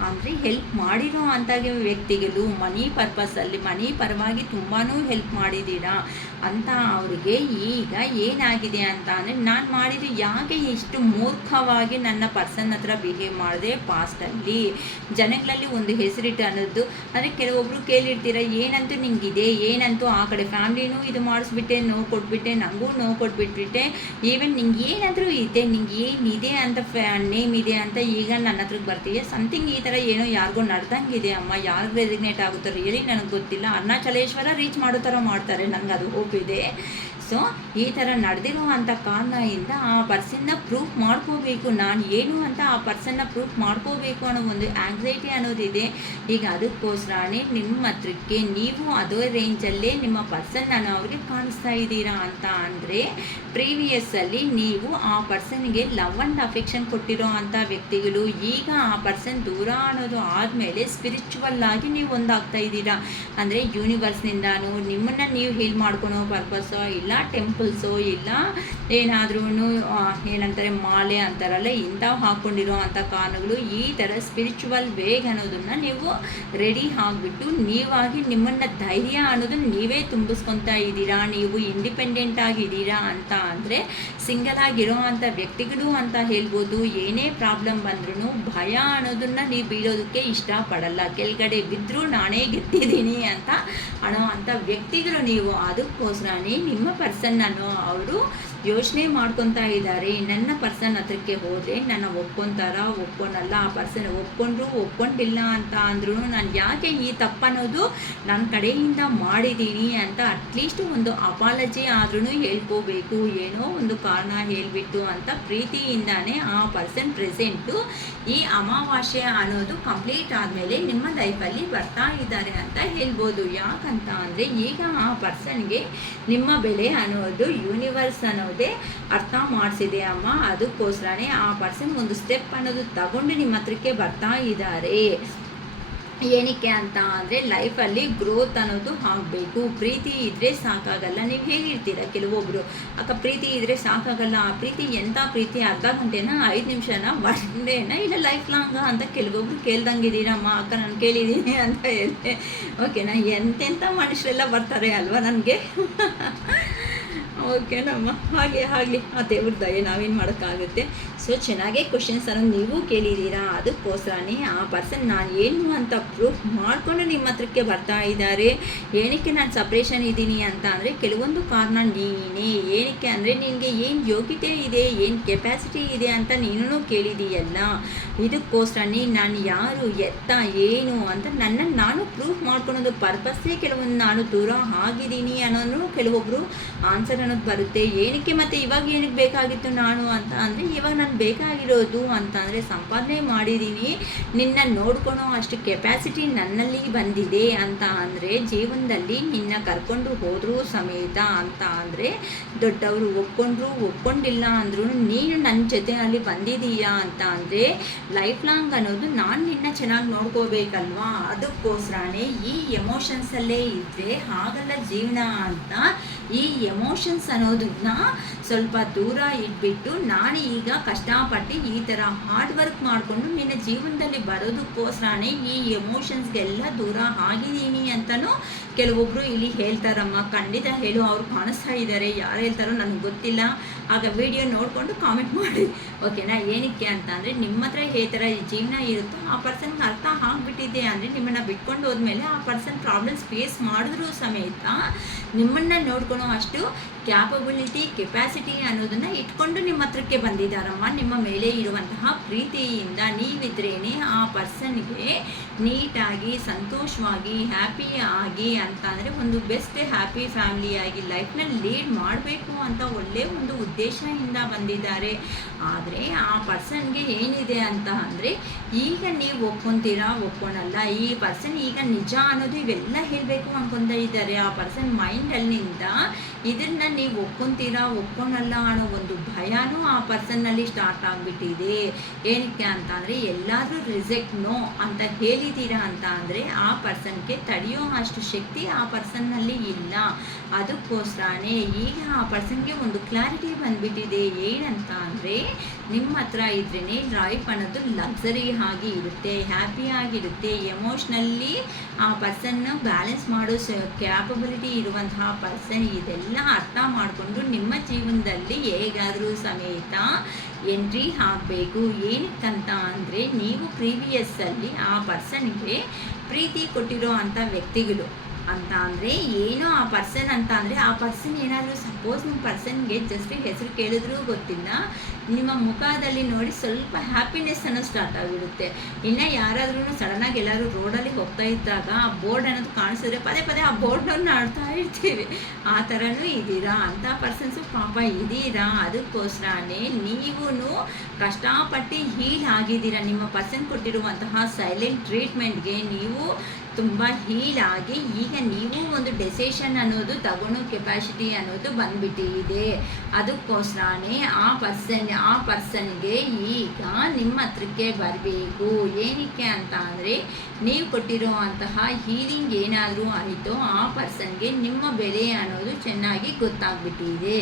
ಅಂದರೆ ಹೆಲ್ಪ್ ಮಾಡಿರೋ ಅಂಥ ವ್ಯಕ್ತಿಗಳು ಮನಿ ಪರವಾಗಿ ತುಂಬಾ ಹೆಲ್ಪ್ ಮಾಡಿದ್ದೀರಾ ಅಂತ ಅವರಿಗೆ ಈಗ ಏನಾಗಿದೆ ಅಂತ ಅಂದರೆ, ನಾನು ಮಾಡಿದ್ದು ಯಾಕೆ ಇಷ್ಟು ಮೂರ್ಖವಾಗಿ ನನ್ನ ಪರ್ಸನ್ ಹತ್ರ ಬಿಹೇವ್ ಮಾಡಿದೆ ಪಾಸ್ಟಲ್ಲಿ, ಜನಗಳಲ್ಲಿ ಒಂದು ಹೆಸರಿಟ್ಟು ಅನ್ನೋದು. ಅಂದರೆ ಕೆಲವೊಬ್ಬರು ಕೇಳಿರ್ತೀರ, ಏನಂತೂ ನಿಂಗಿದೆ, ಏನಂತೂ ಆ ಕಡೆ ಫ್ಯಾಮ್ಲಿನೂ ಇದು ಮಾಡಿಸ್ಬಿಟ್ಟೆ, ನೋವು ಕೊಟ್ಬಿಟ್ಟೆ, ನನಗೂ ನೋವು ಕೊಟ್ಬಿಟ್ಬಿಟ್ಟೆ, ಈವನ್ ನಿಂಗೆ ಏನಾದರೂ ಇದೆ, ನಿಂಗೆ ಏನಿದೆ ಅಂತ ನೇಮ್ ಇದೆ ಅಂತ ಈಗ ನನ್ನ ಹತ್ರಕ್ಕೆ ಬರ್ತೀಯ, ಸಮಥಿಂಗ್ ಈ ಥರ ಏನೋ ಯಾರಿಗೋ ನಡ್ದಂಗಿದೆ ಅಮ್ಮ, ಯಾರಿಗೂ ರೆಸಿಗ್ನೇಟ್ ಆಗುತ್ತೋ ರಿಯಲಿ ನನಗೆ ಗೊತ್ತಿಲ್ಲ. ಅರುಣಾಚಲೇಶ್ವರ ರೀಚ್ ಮಾಡೋ ಥರ ಮಾಡ್ತಾರೆ, ನನಗೆ ಅದು ಹೋಪ್ ಇದೆ. ಸೊ ಈ ಥರ ನಡೆದಿರುವಂಥ ಕಾರಣದಿಂದ ಆ ಪರ್ಸನ್ನ ಪ್ರೂಫ್ ಮಾಡ್ಕೋಬೇಕು, ನಾನು ಏನು ಅಂತ ಆ ಪರ್ಸನ್ನ ಪ್ರೂಫ್ ಮಾಡ್ಕೋಬೇಕು ಅನ್ನೋ ಒಂದು ಆಂಗ್ಸೈಟಿ ಅನ್ನೋದಿದೆ. ಈಗ ಅದಕ್ಕೋಸ್ಕರನೇ ನಿಮ್ಮ ಹತ್ರಕ್ಕೆ ನೀವು ಅದೇ ರೇಂಜಲ್ಲೇ ನಿಮ್ಮ ಪರ್ಸನ್ನ ಅವ್ರಿಗೆ ಕಾಣಿಸ್ತಾ ಇದ್ದೀರಾ ಅಂತ ಅಂದರೆ ಪ್ರೀವಿಯಸ್ಸಲ್ಲಿ ನೀವು ಆ ಪರ್ಸನ್ಗೆ ಲವ್ ಆ್ಯಂಡ್ ಅಫೆಕ್ಷನ್ ಕೊಟ್ಟಿರೋ ಅಂಥ ವ್ಯಕ್ತಿಗಳು ಈಗ ಆ ಪರ್ಸನ್ ದೂರ ಅನ್ನೋದು ಆದಮೇಲೆ ಸ್ಪಿರಿಚುವಲ್ ಆಗಿ ನೀವು ಒಂದಾಗ್ತಾ ಇದ್ದೀರಾ. ಅಂದರೆ ಯೂನಿವರ್ಸ್ನಿಂದಾನು ನಿಮ್ಮನ್ನು ನೀವು ಹೀಲ್ ಮಾಡ್ಕೊಳೋ ಪರ್ಪಸ್ಸೋ ಇಲ್ಲ ಟೆಂಪಲ್ಸೋ ಇಲ್ಲ ಏನಾದ್ರೂ ಏನಂತಾರೆ ಮಾಲೆ ಅಂತಾರಲ್ಲ ಇಂಥವು ಹಾಕ್ಕೊಂಡಿರೋ ಅಂಥ ಕಾರಣಗಳು ಈ ಥರ ಸ್ಪಿರಿಚುವಲ್ ವೇಗ್ ಅನ್ನೋದನ್ನು ನೀವು ರೆಡಿ ಆಗಿಬಿಟ್ಟು ನೀವಾಗಿ ನಿಮ್ಮನ್ನು ಧೈರ್ಯ ಅನ್ನೋದನ್ನು ನೀವೇ ತುಂಬಿಸ್ಕೊತಾ ಇದ್ದೀರಾ. ನೀವು ಇಂಡಿಪೆಂಡೆಂಟ್ ಆಗಿದ್ದೀರಾ ಅಂತ ಅಂದರೆ ಸಿಂಗಲ್ ಆಗಿರೋ ಅಂಥ ವ್ಯಕ್ತಿಗಳು ಅಂತ ಹೇಳ್ಬೋದು. ಏನೇ ಪ್ರಾಬ್ಲಮ್ ಬಂದ್ರೂ ಭಯ ಅನ್ನೋದನ್ನು ನೀವು ಬೀಳೋದಕ್ಕೆ ಇಷ್ಟಪಡಲ್ಲ, ಕೆಳಗಡೆ ಬಿದ್ದರೂ ನಾನೇ ಗೆದ್ದಿದ್ದೀನಿ ಅಂತ ಅನ್ನೋ ಅಂಥ ವ್ಯಕ್ತಿಗಳು ನೀವು. ಅದಕ್ಕೋಸ್ಕರನೇ ನಿಮ್ಮ ಪರ್ಸನ್ನನ್ನು ಅವರು ಯೋಚನೆ ಮಾಡ್ಕೊತಾ ಇದ್ದಾರೆ, ನನ್ನ ಪರ್ಸನ್ ಹತ್ರಕ್ಕೆ ಹೋದರೆ ನನ್ನ ಒಪ್ಕೊನಲ್ಲ, ಆ ಪರ್ಸನ್ ಒಪ್ಕೊಂಡ್ರು ಒಪ್ಕೊಂಡಿಲ್ಲ ಅಂತ ಅಂದ್ರೂ ನಾನು ಯಾಕೆ ಈ ತಪ್ಪನ್ನೋದು ನನ್ನ ಕಡೆಯಿಂದ ಮಾಡಿದ್ದೀನಿ ಅಂತ ಅಟ್ಲೀಸ್ಟ್ ಒಂದು ಅಪಾಲಜಿ ಆದ್ರೂ ಹೇಳ್ಕೋಬೇಕು, ಏನೋ ಒಂದು ಕಾರಣ ಹೇಳಿಬಿಟ್ಟು ಅಂತ ಪ್ರೀತಿಯಿಂದಾನೇ ಆ ಪರ್ಸನ್ ಪ್ರೆಸೆಂಟು ಈ ಅಮಾವಾಸ್ಯೆ ಅನ್ನೋದು ಕಂಪ್ಲೀಟ್ ಆದಮೇಲೆ ನಿಮ್ಮ ಲೈಫಲ್ಲಿ ಬರ್ತಾ ಇದ್ದಾರೆ ಅಂತ ಹೇಳ್ಬೋದು. ಯಾಕಂತ ಅಂದರೆ ಈಗ ಆ ಪರ್ಸನ್ಗೆ ನಿಮ್ಮ ಬೆಲೆ ಅನ್ನೋದು ಯೂನಿವರ್ಸ್ ಅನ್ನೋದೇ ಅರ್ಥ ಮಾಡಿಸಿದೆ ಅಮ್ಮ. ಅದಕ್ಕೋಸ್ಕರನೇ ಆ ಪರ್ಸನ್ ಒಂದು ಸ್ಟೆಪ್ ಅನ್ನೋದು ತಗೊಂಡು ನಿಮ್ಮ ಹತ್ರಕ್ಕೆ ಬರ್ತಾ ಇದ್ದಾರೆ. ಏನಕ್ಕೆ ಅಂತ ಅಂದರೆ ಲೈಫಲ್ಲಿ ಗ್ರೋತ್ ಅನ್ನೋದು ಆಗಬೇಕು. ಪ್ರೀತಿ ಇದ್ದರೆ ಸಾಕಾಗಲ್ಲ. ನೀವು ಹೇಳಿರ್ತೀರ ಕೆಲವೊಬ್ಬರು, ಅಕ್ಕ ಪ್ರೀತಿ ಇದ್ದರೆ ಸಾಕಾಗಲ್ಲ, ಆ ಪ್ರೀತಿ ಎಂಥ ಪ್ರೀತಿ, ಅರ್ಧ ಗಂಟೆನ 5 ನಿಮಿಷನ 1 ಡೇನ ಇಲ್ಲ ಲೈಫ್ ಲಾಂಗ ಅಂತ ಕೆಲವೊಬ್ರು ಕೇಳ್ದಂಗಿದ್ದೀರಮ್ಮ. ಅಕ್ಕ ನಾನು ಕೇಳಿದ್ದೀನಿ ಅಂತ ಹೇಳಿದೆ. ಓಕೆನಾ, ಎಂತೆಂಥ ಮನುಷ್ಯರೆಲ್ಲ ಬರ್ತಾರೆ ಅಲ್ವಾ ನನಗೆ. ಓಕೆನಮ್ಮ, ಹಾಗೆ ಆಗಲಿ, ಆ ದೇವ್ರ ದಯೆ, ನಾವೇನು ಮಾಡೋಕ್ಕಾಗುತ್ತೆ. ಸೊ ಚೆನ್ನಾಗೇ ಕ್ವಶನ್ಸ್ ಅನ್ನೋದು ನೀವು ಕೇಳಿದ್ದೀರಾ. ಅದಕ್ಕೋಸ್ಕರನೇ ಆ ಪರ್ಸನ್ ನಾನು ಏನು ಅಂತ ಪ್ರೂಫ್ ಮಾಡಿಕೊಂಡು ನಿಮ್ಮ ಹತ್ರಕ್ಕೆ ಬರ್ತಾ ಇದ್ದಾರೆ. ಏನಕ್ಕೆ ನಾನು ಸಪ್ರೇಷನ್ ಇದ್ದೀನಿ ಅಂತ ಅಂದರೆ ಕೆಲವೊಂದು ಕಾರಣ ನೀನೇ. ಏನಕ್ಕೆ ಅಂದರೆ ನಿನಗೆ ಏನು ಯೋಗ್ಯತೆ ಇದೆ, ಏನು ಕೆಪಾಸಿಟಿ ಇದೆ ಅಂತ ನೀನು ಕೇಳಿದೀಯಲ್ಲ. ಇದಕ್ಕೋಸ್ಕರನೇ ನಾನು ಯಾರು ಎತ್ತ ಏನು ಅಂತ ನನ್ನನ್ನು ನಾನು ಪ್ರೂಫ್ ಮಾಡ್ಕೊಳೋದು ಪರ್ಪಸ್ಸೇ ಕೆಲವೊಂದು ನಾನು ದೂರ ಆಗಿದ್ದೀನಿ ಅನ್ನೋದು ಕೆಲವೊಬ್ಬರು ಆನ್ಸರ್ ಅನ್ನೋದು ಬರುತ್ತೆ. ಏನಕ್ಕೆ ಮತ್ತು ಇವಾಗ ಏನಕ್ಕೆ ಬೇಕಾಗಿತ್ತು ನಾನು ಅಂತ ಅಂದರೆ ಇವಾಗ ನಾನು ಬೇಕಾಗಿರೋದು ಅಂತ ಅಂದರೆ ಸಂಪಾದನೆ ಮಾಡಿದ್ದೀನಿ, ನಿನ್ನ ನೋಡ್ಕೊಳೋ ಅಷ್ಟು ಕೆಪಾಸಿಟಿ ನನ್ನಲ್ಲಿ ಬಂದಿದೆ ಅಂತ ಅಂದರೆ ಜೀವನದಲ್ಲಿ ನಿನ್ನ ಕರ್ಕೊಂಡು ಹೋದರೂ ಸಮೇತ ಅಂತ ಅಂದರೆ ದೊಡ್ಡವರು ಒಪ್ಕೊಂಡ್ರು ಒಪ್ಕೊಂಡಿಲ್ಲ ಅಂದ್ರೂ ನೀನು ನನ್ನ ಜೊತೆಯಲ್ಲಿ ಬಂದಿದ್ದೀಯಾ ಅಂತ ಅಂದರೆ ಲೈಫ್ ಲಾಂಗ್ ಅನ್ನೋದು ನಾನು ನಿನ್ನ ಚೆನ್ನಾಗಿ ನೋಡ್ಕೋಬೇಕಲ್ವಾ. ಅದಕ್ಕೋಸ್ಕರನೇ ಈ ಎಮೋಷನ್ಸಲ್ಲೇ ಇದ್ದರೆ ಆಗಲ್ಲ ಜೀವನ ಅಂತ ಈ ಎಮೋಷನ್ಸ್ ಅನ್ನೋದನ್ನ ಸ್ವಲ್ಪ ದೂರ ಇಟ್ಬಿಟ್ಟು ನಾನು ಈಗ ಕಷ್ಟಪಟ್ಟು ಈ ಥರ ಹಾರ್ಡ್ ವರ್ಕ್ ಮಾಡಿಕೊಂಡು ನಿನ್ನ ಜೀವನದಲ್ಲಿ ಬರೋದಕ್ಕೋಸ್ಕರನೇ ಈ ಎಮೋಷನ್ಸ್ಗೆಲ್ಲ ದೂರ ಆಗಿದ್ದೀನಿ ಅಂತಲೂ ಕೆಲವೊಬ್ಬರು ಇಲ್ಲಿ ಹೇಳ್ತಾರಮ್ಮ. ಖಂಡಿತ ಹೇಳು, ಅವ್ರು ಕಾಣಿಸ್ತಾ ಇದ್ದಾರೆ, ಯಾರು ಹೇಳ್ತಾರೋ ನನಗೆ ಗೊತ್ತಿಲ್ಲ. ಆಗ ವಿಡಿಯೋ ನೋಡಿಕೊಂಡು ಕಾಮೆಂಟ್ ಮಾಡಿ, ಓಕೆನಾ. ಏನಕ್ಕೆ ಅಂತ ಅಂದರೆ ನಿಮ್ಮ ಹತ್ರ ಈ ಥರ ಜೀವನ ಇರುತ್ತೋ ಆ ಪರ್ಸನ್ಗೆ ಅರ್ಥ ಆಗಿಬಿಟ್ಟಿದೆ ಅಂದರೆ ನಿಮ್ಮನ್ನು ಬಿಟ್ಕೊಂಡು ಹೋದ್ಮೇಲೆ ಆ ಪರ್ಸನ್ ಪ್ರಾಬ್ಲಮ್ಸ್ ಫೇಸ್ ಮಾಡಿದ್ರೂ ಸಮೇತ ನಿಮ್ಮನ್ನು ನೋಡ್ಕೊಳೋ ಅಷ್ಟು ಕ್ಯಾಪಬಿಲಿಟಿ ಕೆಪಾಸಿಟಿ ಅನ್ನೋದನ್ನು ಇಟ್ಕೊಂಡು ನಿಮ್ಮ ಹತ್ರಕ್ಕೆ ಬಂದಿದ್ದಾರಮ್ಮ. ನಿಮ್ಮ ಮೇಲೆ ಇರುವಂತಹ ಪ್ರೀತಿಯಿಂದ ನೀವಿದ್ರೇ ಆ ಪರ್ಸನ್ಗೆ ನೀಟಾಗಿ ಸಂತೋಷವಾಗಿ ಹ್ಯಾಪಿ ಆಗಿ ಅಂತ ಅಂದರೆ ಒಂದು ಬೆಸ್ಟ್ ಹ್ಯಾಪಿ ಫ್ಯಾಮಿಲಿಯಾಗಿ ಲೈಫ್ನಲ್ಲಿ ಲೀಡ್ ಮಾಡಬೇಕು ಅಂತ ಒಳ್ಳೆಯ ಒಂದು ಉದ್ದೇಶದಿಂದ ಬಂದಿದ್ದಾರೆ. ಆದರೆ ಆ ಪರ್ಸನ್ಗೆ ಏನಿದೆ ಅಂತ ಅಂದರೆ ಈಗ ನೀವು ಒಪ್ಕೊತೀರಾ ಒಪ್ಕೊಳಲ್ಲ, ಈ ಪರ್ಸನ್ ಈಗ ನಿಜ ಅನ್ನೋದು ಇವೆಲ್ಲ ಹೇಳಬೇಕು ಅಂದ್ಕೊತಾ ಇದ್ದಾರೆ. ಆ ಪರ್ಸನ್ ಮೈಂಡಲ್ಲಿಂದ ಇದನ್ನು ನೀವು ಒಪ್ಕೊತೀರಾ ಒಪ್ಕೊಳಲ್ಲ ಅನ್ನೋ ಒಂದು ಭಯನೂ ಆ ಪರ್ಸನ್ನಲ್ಲಿ ಸ್ಟಾರ್ಟ್ ಆಗಿಬಿಟ್ಟಿದೆ. ಏನಕ್ಕೆ ಅಂತ ಅಂದರೆ ಎಲ್ಲಾದರೂ ರಿಜೆಕ್ಟ್ ನೋ ಅಂತ ಹೇಳಿದ್ದೀರಾ ಅಂತ ಅಂದರೆ ಆ ಪರ್ಸನ್ಗೆ ತಡೆಯೋ ಅಷ್ಟು ಶಕ್ತಿ ಆ ಪರ್ಸನ್ನಲ್ಲಿ ಇಲ್ಲ. ಅದಕ್ಕೋಸ್ಕರನೇ ಈಗ ಆ ಪರ್ಸನ್ಗೆ ಒಂದು ಕ್ಲಾರಿಟಿ ಬಂದುಬಿಟ್ಟಿದೆ. ಏನಂತ ಅಂದರೆ ನಿಮ್ಮ ಹತ್ರ ಇದ್ರೇ ಲೈಫ್ ಅನ್ನೋದು ಲಕ್ಸರಿ ಆಗಿ ಇರುತ್ತೆ, ಹ್ಯಾಪಿ ಆಗಿರುತ್ತೆ. ಎಮೋಷ್ನಲ್ಲಿ ಆ ಪರ್ಸನ್ನ ಬ್ಯಾಲೆನ್ಸ್ ಮಾಡೋ ಕ್ಯಾಪಬಿಲಿಟಿ ಇರುವಂತಹ ಪರ್ಸನ್ ಇದೆಲ್ಲ ಅರ್ಥ ಮಾಡಿಕೊಂಡು ನಿಮ್ಮ ಜೀವನದಲ್ಲಿ ಹೇಗಾದರೂ ಸಮೇತ ಎಂಟ್ರಿ ಆಗಬೇಕು. ಏನಕ್ಕಂತ ಅಂದರೆ ನೀವು ಪ್ರೀವಿಯಸ್ಸಲ್ಲಿ ಆ ಪರ್ಸನ್ಗೆ ಪ್ರೀತಿ ಕೊಟ್ಟಿರೋ ಅಂಥ ವ್ಯಕ್ತಿಗಳು ಅಂತ ಅಂದರೆ ಏನೋ ಆ ಪರ್ಸನ್ ಅಂತ ಅಂದರೆ ಆ ಪರ್ಸನ್ ಏನಾದರೂ ಸಪೋಸ್ ನಿಮ್ಮ ಪರ್ಸನ್ಗೆ ಜಸ್ಟ್ ಹೆಸರು ಕೇಳಿದ್ರೂ ಗೊತ್ತಿಲ್ಲ, ನಿಮ್ಮ ಮುಖದಲ್ಲಿ ನೋಡಿ ಸ್ವಲ್ಪ ಹ್ಯಾಪಿನೆಸ್ ಅನ್ನೋ ಸ್ಟಾರ್ಟ್ ಆಗಿಬಿಡುತ್ತೆ. ಇನ್ನು ಯಾರಾದ್ರೂ ಸಡನ್ನಾಗಿ ಎಲ್ಲರೂ ರೋಡಲ್ಲಿ ಹೋಗ್ತಾ ಇದ್ದಾಗ ಆ ಬೋರ್ಡ್ ಅನ್ನೋದು ಕಾಣಿಸಿದ್ರೆ ಪದೇ ಪದೇ ಆ ಬೋರ್ಡನ್ನು ಆಡ್ತಾ ಇರ್ತೀವಿ. ಆ ಥರನೂ ಇದ್ದೀರಾ, ಅಂಥ ಪರ್ಸನ್ಸು ಪಾಪ ಇದ್ದೀರಾ. ಅದಕ್ಕೋಸ್ಕರನೇ ನೀವು ಕಷ್ಟಪಟ್ಟು ಹೀಲ್ ಆಗಿದ್ದೀರಾ. ನಿಮ್ಮ ಪರ್ಸನ್ ಕೊಟ್ಟಿರುವಂತಹ ಸೈಲೆಂಟ್ ಟ್ರೀಟ್ಮೆಂಟ್ಗೆ ನೀವು ತುಂಬ ಹೀಲ್ ಆಗಿ ಈಗ ನೀವು ಒಂದು ಡೆಸಿಷನ್ ಅನ್ನೋದು ತಗೊಳ್ಳೋ ಕೆಪಾಸಿಟಿ ಅನ್ನೋದು ಬಂದ್ಬಿಟ್ಟಿದೆ. ಅದಕ್ಕೋಸ್ಕರನೇ ಆ ಪರ್ಸನ್ಗೆ ಈಗ ನಿಮ್ಮ ಹತ್ರಕ್ಕೆ ಬರಬೇಕು. ಏನಕ್ಕೆ ಅಂತ ಅಂದರೆ ನೀವು ಕೊಟ್ಟಿರುವಂತಹ ಹೀಲಿಂಗ್ ಏನಾದರೂ ಆಯಿತೋ ಆ ಪರ್ಸನ್ಗೆ ನಿಮ್ಮ ಬೆಲೆ ಅನ್ನೋದು ಚೆನ್ನಾಗಿ ಗೊತ್ತಾಗ್ಬಿಟ್ಟಿದೆ.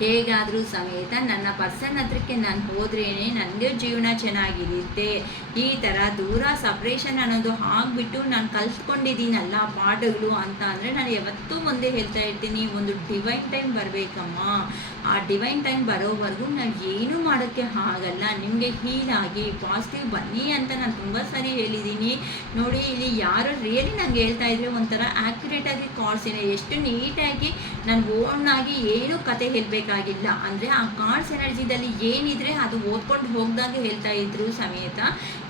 ಹೇಗಾದರೂ ಸಮೇತ ನನ್ನ ಪರ್ಸನ್ ಹತ್ರಕ್ಕೆ ನಾನು ಹೋದ್ರೇ ನನಗೆ ಜೀವನ ಚೆನ್ನಾಗಿರುತ್ತೆ. ಈ ಥರ ದೂರ ಸಪ್ರೇಷನ್ ಅನ್ನೋದು ಆಗಿಬಿಟ್ಟು ನಾನು ಕಲ್ತ್ಕೊಂಡಿದ್ದೀನಲ್ಲ ಪಾಠಗಳು ಅಂತ ಅಂದರೆ ನಾನು ಯಾವತ್ತೂ ಒಂದೇ ಹೇಳ್ತಾ ಇರ್ತೀನಿ, ಒಂದು ಡಿವೈನ್ ಟೈಮ್ ಬರಬೇಕಮ್ಮ. ಆ ಡಿವೈನ್ ಟೈಮ್ ಬರೋವರೆಗೂ ನಾವು ಏನೂ ಮಾಡೋಕ್ಕೆ ಆಗಲ್ಲ. ನಿಮಗೆ ಹೀಲಾಗಿ ಪಾಸಿಟಿವ್ ಬನ್ನಿ ಅಂತ ನಾನು ತುಂಬ ಸಾರಿ ಹೇಳಿದ್ದೀನಿ. ನೋಡಿ ಇಲ್ಲಿ ಯಾರು ರಿಯಲಿ ನನಗೆ ಹೇಳ್ತಾ ಇದ್ರೆ ಒಂಥರ ಆ್ಯಕ್ಯುರೇಟಾಗಿ ಕಾರ್ಡ್ಸ್ ಇದೆ, ಎಷ್ಟು ನೀಟಾಗಿ ನಾನು ಓನಾಗಿ ಏನೂ ಕತೆ ಹೇಳಬೇಕಾಗಿಲ್ಲ. ಅಂದರೆ ಆ ಕಾರ್ಡ್ಸ್ ಎನರ್ಜಿದಲ್ಲಿ ಏನಿದ್ರೆ ಅದು ಓದ್ಕೊಂಡು ಹೋಗ್ದಾಗ ಹೇಳ್ತಾ ಇದ್ರು ಸಮೇತ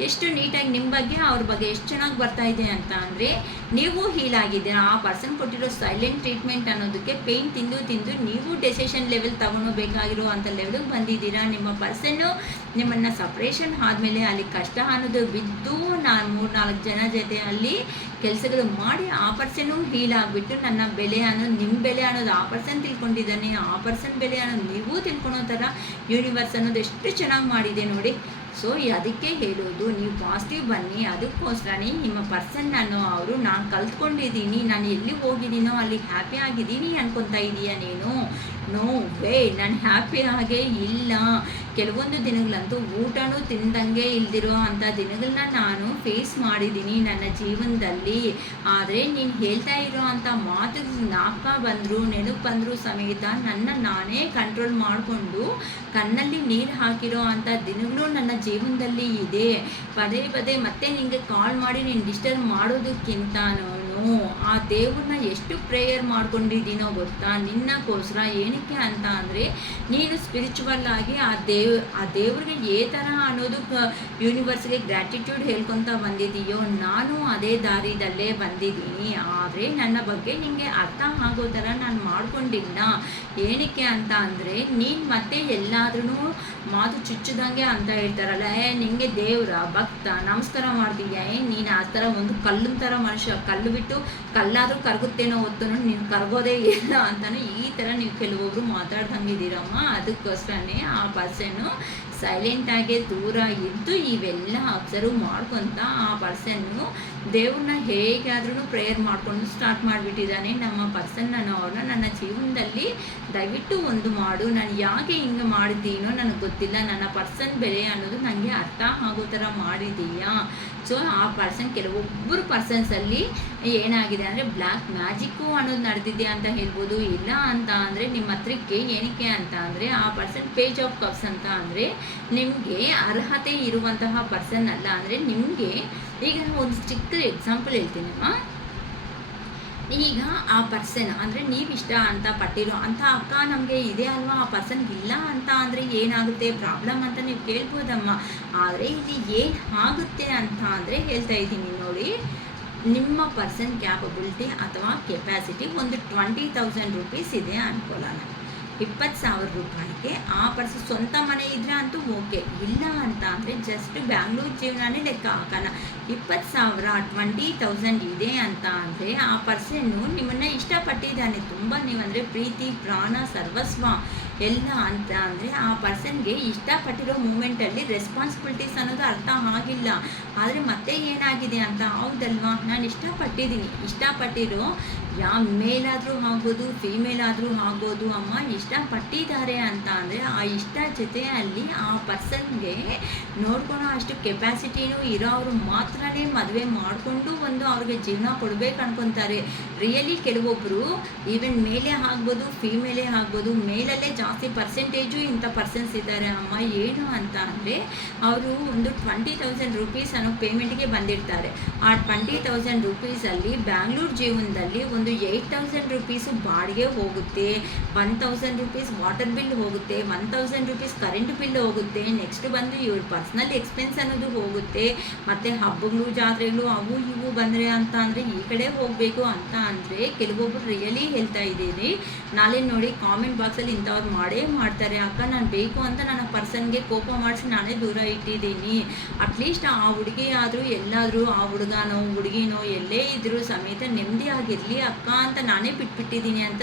ಎಷ್ಟು ನೀಟಾಗಿ ನಿಮ್ಮ ಬಗ್ಗೆ ಅವ್ರ ಬಗ್ಗೆ ಎಷ್ಟು ಚೆನ್ನಾಗಿ ಬರ್ತಾ ಇದೆ ಅಂತ ಅಂದರೆ ನೀವು ಹೀಲ್ ಆಗಿದ್ದೀರಾ. ಆ ಪರ್ಸನ್ ಕೊಟ್ಟಿರೋ ಸೈಲೆಂಟ್ ಟ್ರೀಟ್ಮೆಂಟ್ ಅನ್ನೋದಕ್ಕೆ ಪೇಯ್ನ್ ತಿಂದು ನೀವು ಡೆಸಿಷನ್ ಲೆವೆಲ್ ತಗೊಳ್ಬೇಕಾಗಿರೋ ಅಂಥ ಲೆವೆಲ್ಗೆ ಬಂದಿದ್ದೀರಾ. ನಿಮ್ಮ ಪರ್ಸನ್ನು ನಿಮ್ಮನ್ನು ಸಪ್ರೇಷನ್ ಆದಮೇಲೆ ಅಲ್ಲಿ ಕಷ್ಟ ಅನ್ನೋದು ಬಿದ್ದು ನಾನು 3-4 ಜನ ಜೊತೆ ಅಲ್ಲಿ ಕೆಲಸಗಳು ಮಾಡಿ ಆ ಪರ್ಸನ್ನು ಹೀಲ್ ಆಗಿಬಿಟ್ಟು ನನ್ನ ಬೆಲೆ ಅನ್ನೋದು ನಿಮ್ಮ ಬೆಲೆ ಅನ್ನೋದು ಆ ಪರ್ಸನ್ ತಿಳ್ಕೊಂಡಿದ್ದಾನೆ, ಆ ಪರ್ಸನ್ ಬೆಲೆ ಅನ್ನೋದು ನೀವು ತಿಳ್ಕೊಳೋ ಥರ ಯೂನಿವರ್ಸ್ ಅನ್ನೋದು ಎಷ್ಟು ಚೆನ್ನಾಗಿ ಮಾಡಿದೆ ನೋಡಿ. ಸೊ ಅದಕ್ಕೆ ಹೇಳೋದು ನೀವು ಪಾಸಿಟಿವ್ ಬನ್ನಿ. ಅದಕ್ಕೋಸ್ಕರನೇ ನಿಮ್ಮ ಪರ್ಸನ್ ಅವರು ನಾನು ಕಲ್ತ್ಕೊಂಡಿದ್ದೀನಿ, ನಾನು ಎಲ್ಲಿ ಹೋಗಿದ್ದೀನೋ ಅಲ್ಲಿ ಹ್ಯಾಪಿ ಆಗಿದ್ದೀನಿ ಅನ್ಕೊತಾ ಇದೀಯಾ ನೀನು? ನೋ ವೇ, ನಾನು ಹ್ಯಾಪಿ ಆಗೇ ಇಲ್ಲ. ಕೆಲವೊಂದು ದಿನಗಳಂತೂ ಊಟನೂ ತಿಂದಂಗೆ ಇಲ್ದಿರೋ ಅಂಥ ದಿನಗಳನ್ನ ನಾನು ಫೇಸ್ ಮಾಡಿದ್ದೀನಿ ನನ್ನ ಜೀವನದಲ್ಲಿ. ಆದರೆ ನೀನು ಹೇಳ್ತಾ ಇರೋ ಅಂಥ ಮಾತು ನಾಕ ಬಂದರು ನೆನಪು ಬಂದರೂ ಸಮೇತ ನಾನೇ ಕಂಟ್ರೋಲ್ ಮಾಡಿಕೊಂಡು ಕಣ್ಣಲ್ಲಿ ನೀರು ಹಾಕಿರೋ ಅಂಥ ದಿನಗಳು ನನ್ನ ಜೀವನದಲ್ಲಿ ಇದೆ. ಪದೇ ಪದೇ ಮತ್ತೆ ನಿನಗೆ ಕಾಲ್ ಮಾಡಿ ನೀನು ಡಿಸ್ಟರ್ಬ್ ಮಾಡೋದಕ್ಕಿಂತನೂ ಆ ದೇವ್ರನ್ನ ಎಷ್ಟು ಪ್ರೇಯರ್ ಮಾಡ್ಕೊಂಡಿದ್ದೀನೋ ಗೊತ್ತಾ ನಿನ್ನಕ್ಕೋಸ್ಕರ. ಏನಕ್ಕೆ ಅಂತ ಅಂದರೆ ನೀನು ಸ್ಪಿರಿಚುವಲ್ ಆಗಿ ಆ ದೇವ್ರಿಗೆ ಏ ಥರ ಅನ್ನೋದು ಯೂನಿವರ್ಸ್ಗೆ ಗ್ರ್ಯಾಟಿಟ್ಯೂಡ್ ಹೇಳ್ಕೊತ ಬಂದಿದ್ದೀಯೋ ನಾನು ಅದೇ ದಾರಿದಲ್ಲೇ ಬಂದಿದ್ದೀನಿ. ಆದರೆ ನನ್ನ ಬಗ್ಗೆ ನಿಮಗೆ ಅರ್ಥ ಆಗೋ ಥರ ನಾನು ಮಾಡ್ಕೊಂಡಿಲ್ಲ. ಏನಕ್ಕೆ ಅಂತ ಅಂದರೆ ನೀನು ಮತ್ತೆ ಎಲ್ಲಾದ್ರೂ ಮಾತು ಚುಚ್ಚಿದಂಗೆ ಅಂತ ಹೇಳ್ತಾರಲ್ಲ, ನಿನಗೆ ದೇವರ ಭಕ್ತ ನಮಸ್ಕಾರ ಮಾಡ್ತೀಯ, ನೀನು ಆ ಥರ ಒಂದು ಕಲ್ಲಿನ ಥರ ಮನುಷ್ಯ, ಕಲ್ಲು ಬಿಟ್ಟು ಕಲ್ಲಾದರೂ ಕರಗುತ್ತೇನೋ ಹೊತ್ತು ನೀನು ಕರಗೋದೇ ಇಲ್ಲ ಅಂತಾನೆ ಈ ಥರ ನೀವು ಕೆಲವೊಬ್ರು ಮಾತಾಡ್ದಂಗಿದ್ದೀರಮ್ಮ. ಅದಕ್ಕೋಸ್ಕರನೇ ಆ ಪರ್ಸನ್ನು ಸೈಲೆಂಟಾಗಿ ದೂರ ಇದ್ದು ಇವೆಲ್ಲ ಅಬ್ಸರ್ವ್ ಮಾಡ್ಕೊತ ಆ ಪರ್ಸನ್ನು ದೇವ್ರನ್ನ ಹೇಗಾದ್ರೂ ಪ್ರೇಯರ್ ಮಾಡಿಕೊಂಡು ಸ್ಟಾರ್ಟ್ ಮಾಡಿಬಿಟ್ಟಿದ್ದಾನೆ. ನಮ್ಮ ಅವ್ರನ್ನ ನನ್ನ ಜೀವನದಲ್ಲಿ ದಯವಿಟ್ಟು ಒಂದು ಮಾಡು, ನಾನು ಯಾಕೆ ಹಿಂಗೆ ಮಾಡಿದ್ದೀನೋ ನನಗೆ ಗೊತ್ತಿಲ್ಲ, ನನ್ನ ಪರ್ಸನ್ ಬೆಲೆ ಅನ್ನೋದು ನನಗೆ ಅರ್ಥ ಆಗೋ ಥರ ಮಾಡಿದ್ದೀಯಾ. ಸೊ ಆ ಪರ್ಸನ್ ಕೆಲವೊಬ್ಬರು ಪರ್ಸನ್ಸಲ್ಲಿ ಏನಾಗಿದೆ ಅಂದರೆ ಬ್ಲ್ಯಾಕ್ ಮ್ಯಾಜಿಕ್ಕು ಅನ್ನೋದು ನಡೆದಿದೆ ಅಂತ ಹೇಳ್ಬೋದು. ಇಲ್ಲ ಅಂತ ಅಂದರೆ ನಿಮ್ಮ ಹತ್ರಕ್ಕೆ ಏನಕ್ಕೆ ಅಂತ ಅಂದರೆ ಆ ಪರ್ಸನ್ ಪೇಜ್ ಆಫ್ ಕಪ್ಸ್ ಅಂತ ಅಂದರೆ ನಿಮಗೆ ಅರ್ಹತೆ ಇರುವಂತಹ ಪರ್ಸನ್ ಅಲ್ಲ. ಅಂದರೆ ನಿಮಗೆ ಈಗ ಒಂದು ಚಿಕ್ಕ ಎಕ್ಸಾಂಪಲ್ ಹೇಳ್ತೀನಮ್ಮ. ಈಗ ಆ ಪರ್ಸನ್ ಅಂದರೆ ನೀವು ಇಷ್ಟ ಅಂತ ಪಟ್ಟಿರೋ ಅಂಥ ಅಕ್ಕ ನಮಗೆ ಇದೆ ಅಲ್ವಾ, ಆ ಪರ್ಸನ್ಗೆ ಇಲ್ಲ ಅಂತ ಅಂದರೆ ಏನಾಗುತ್ತೆ ಪ್ರಾಬ್ಲಮ್ ಅಂತ ನೀವು ಕೇಳ್ಬೋದಮ್ಮ. ಆದರೆ ಇಲ್ಲಿ ಏನು ಆಗುತ್ತೆ ಅಂತ ಅಂದರೆ ಹೇಳ್ತಾ ಇದ್ದೀನಿ ನೋಡಿ. ನಿಮ್ಮ ಪರ್ಸನ್ ಕ್ಯಾಪಬಿಲಿಟಿ ಅಥವಾ ಕೆಪಾಸಿಟಿ ಒಂದು 20,000 ರೂಪೀಸ್ ಇದೆ ಅನ್ಕೊಳ್ಳೋಣ. 20,000 ರೂಪಾಯಿಗೆ ಆ ಪರ್ಸನ್ ಸ್ವಂತ ಮನೆ ಇದ್ರೆ ಅಂತೂ ಓಕೆ, ಇಲ್ಲ ಅಂತ ಅಂದರೆ ಜಸ್ಟ್ ಬ್ಯಾಂಗ್ಳೂರು ಜೀವನನೇ ಲೆಕ್ಕ ಹಾಕೋಣ. 20,000 20,000 ಇದೆ ಅಂತ ಅಂದರೆ ಆ ಪರ್ಸನ್ನು ನಿಮ್ಮನ್ನು ಇಷ್ಟಪಟ್ಟಿದ್ದಾನೆ ತುಂಬ, ನೀವಂದರೆ ಪ್ರೀತಿ ಪ್ರಾಣ ಸರ್ವಸ್ವ ಎಲ್ಲ ಅಂತ ಅಂದರೆ ಆ ಪರ್ಸನ್ಗೆ ಇಷ್ಟಪಟ್ಟಿರೋ ಮೂಮೆಂಟಲ್ಲಿ ರೆಸ್ಪಾನ್ಸಿಬಿಲಿಟೀಸ್ ಅನ್ನೋದು ಅರ್ಥ ಆಗಿಲ್ಲ. ಆದರೆ ಮತ್ತೆ ಏನಾಗಿದೆ ಅಂತ ಹೌದಲ್ವಾ, ನಾನು ಇಷ್ಟಪಟ್ಟಿದ್ದೀನಿ, ಇಷ್ಟಪಟ್ಟಿರೋ ಮೇಲಾದರೂ ಆಗ್ಬೋದು ಫೀಮೇಲ್ ಆದರೂ ಆಗ್ಬೋದು ಅಮ್ಮ, ಇಷ್ಟಪಟ್ಟಿದ್ದಾರೆ ಅಂತ ಅಂದರೆ ಆ ಇಷ್ಟ ಜೊತೆ ಅಲ್ಲಿ ಆ ಪರ್ಸನ್ಗೆ ನೋಡ್ಕೊಳೋ ಅಷ್ಟು ಕೆಪಾಸಿಟಿನೂ ಇರೋರು ಮಾತ್ರನೇ ಮದುವೆ ಮಾಡಿಕೊಂಡು ಒಂದು ಅವ್ರಿಗೆ ಜೀವನ ಕೊಡ್ಬೇಕು ಅನ್ಕೊತಾರೆ. ರಿಯಲಿ ಕೆಲವೊಬ್ಬರು ಈವನ್ ಮೇಲೇ ಆಗ್ಬೋದು ಫೀಮೇಲೇ ಆಗ್ಬೋದು, ಮೇಲಲ್ಲೇ ಜಾಸ್ತಿ ಪರ್ಸೆಂಟೇಜು ಇಂಥ ಪರ್ಸನ್ಸ್ ಇದ್ದಾರೆ ಅಮ್ಮ. ಏನು ಅಂತ ಅಂದರೆ ಅವರು ಒಂದು 20,000 ರೂಪೀಸ್ ಅನ್ನೋ ಪೇಮೆಂಟ್ಗೆ ಬಂದಿರ್ತಾರೆ. ಆ 20,000 ರೂಪೀಸಲ್ಲಿ ಬ್ಯಾಂಗ್ಳೂರು ಜೀವನದಲ್ಲಿ ಒಂದು 8,000 ರೂಪೀಸು ಬಾಡಿಗೆ ಹೋಗುತ್ತೆ, 1,000 ರೂಪೀಸ್ ವಾಟರ್ ಬಿಲ್ ಹೋಗುತ್ತೆ, 1,000 ರೂಪೀಸ್ ಕರೆಂಟ್ ಬಿಲ್ ಹೋಗುತ್ತೆ, ನೆಕ್ಸ್ಟ್ ಬಂದು ಇವ್ರ ಪರ್ಸ್ನಲ್ ಎಕ್ಸ್ಪೆನ್ಸ್ ಅನ್ನೋದು ಹೋಗುತ್ತೆ, ಮತ್ತು ಹಬ್ಬಗಳು ಜಾತ್ರೆಗಳು ಅವು ಇವು ಬಂದರೆ ಅಂತ ಅಂದರೆ ಈ ಕಡೆ ಹೋಗಬೇಕು ಅಂತ ಅಂದರೆ ಕೆಲವೊಬ್ಬರು ರಿಯಲಿ ಹೇಳ್ತಾ ಇದ್ದೀನಿ. ನಾಳೆ ನೋಡಿ ಕಾಮೆಂಟ್ ಬಾಕ್ಸಲ್ಲಿ ಇಂಥವ್ರು ಮಾಡೇ ಮಾಡ್ತಾರೆ. ಅಕ್ಕ ನಾನು ಬೇಕು ಅಂತ ನನ್ನ ಪರ್ಸನ್ಗೆ ಕೋಪ ಮಾಡಿಸಿ ನಾನೇ ದೂರ ಇಟ್ಟಿದ್ದೀನಿ. ಅಟ್ಲೀಸ್ಟ್ ಆ ಹುಡುಗಿ ಆದರೂ ಎಲ್ಲಾದರೂ ಆ ಹುಡುಗನೋ ಹುಡುಗಿನೋ ಎಲ್ಲೇ ಇದ್ದರೂ ಸಮೇತ ನೆಮ್ಮದಿಯಾಗಿರಲಿ ಅಕ್ಕ ಅಂತ ನಾನೇ ಬಿಟ್ಬಿಟ್ಟಿದ್ದೀನಿ ಅಂತ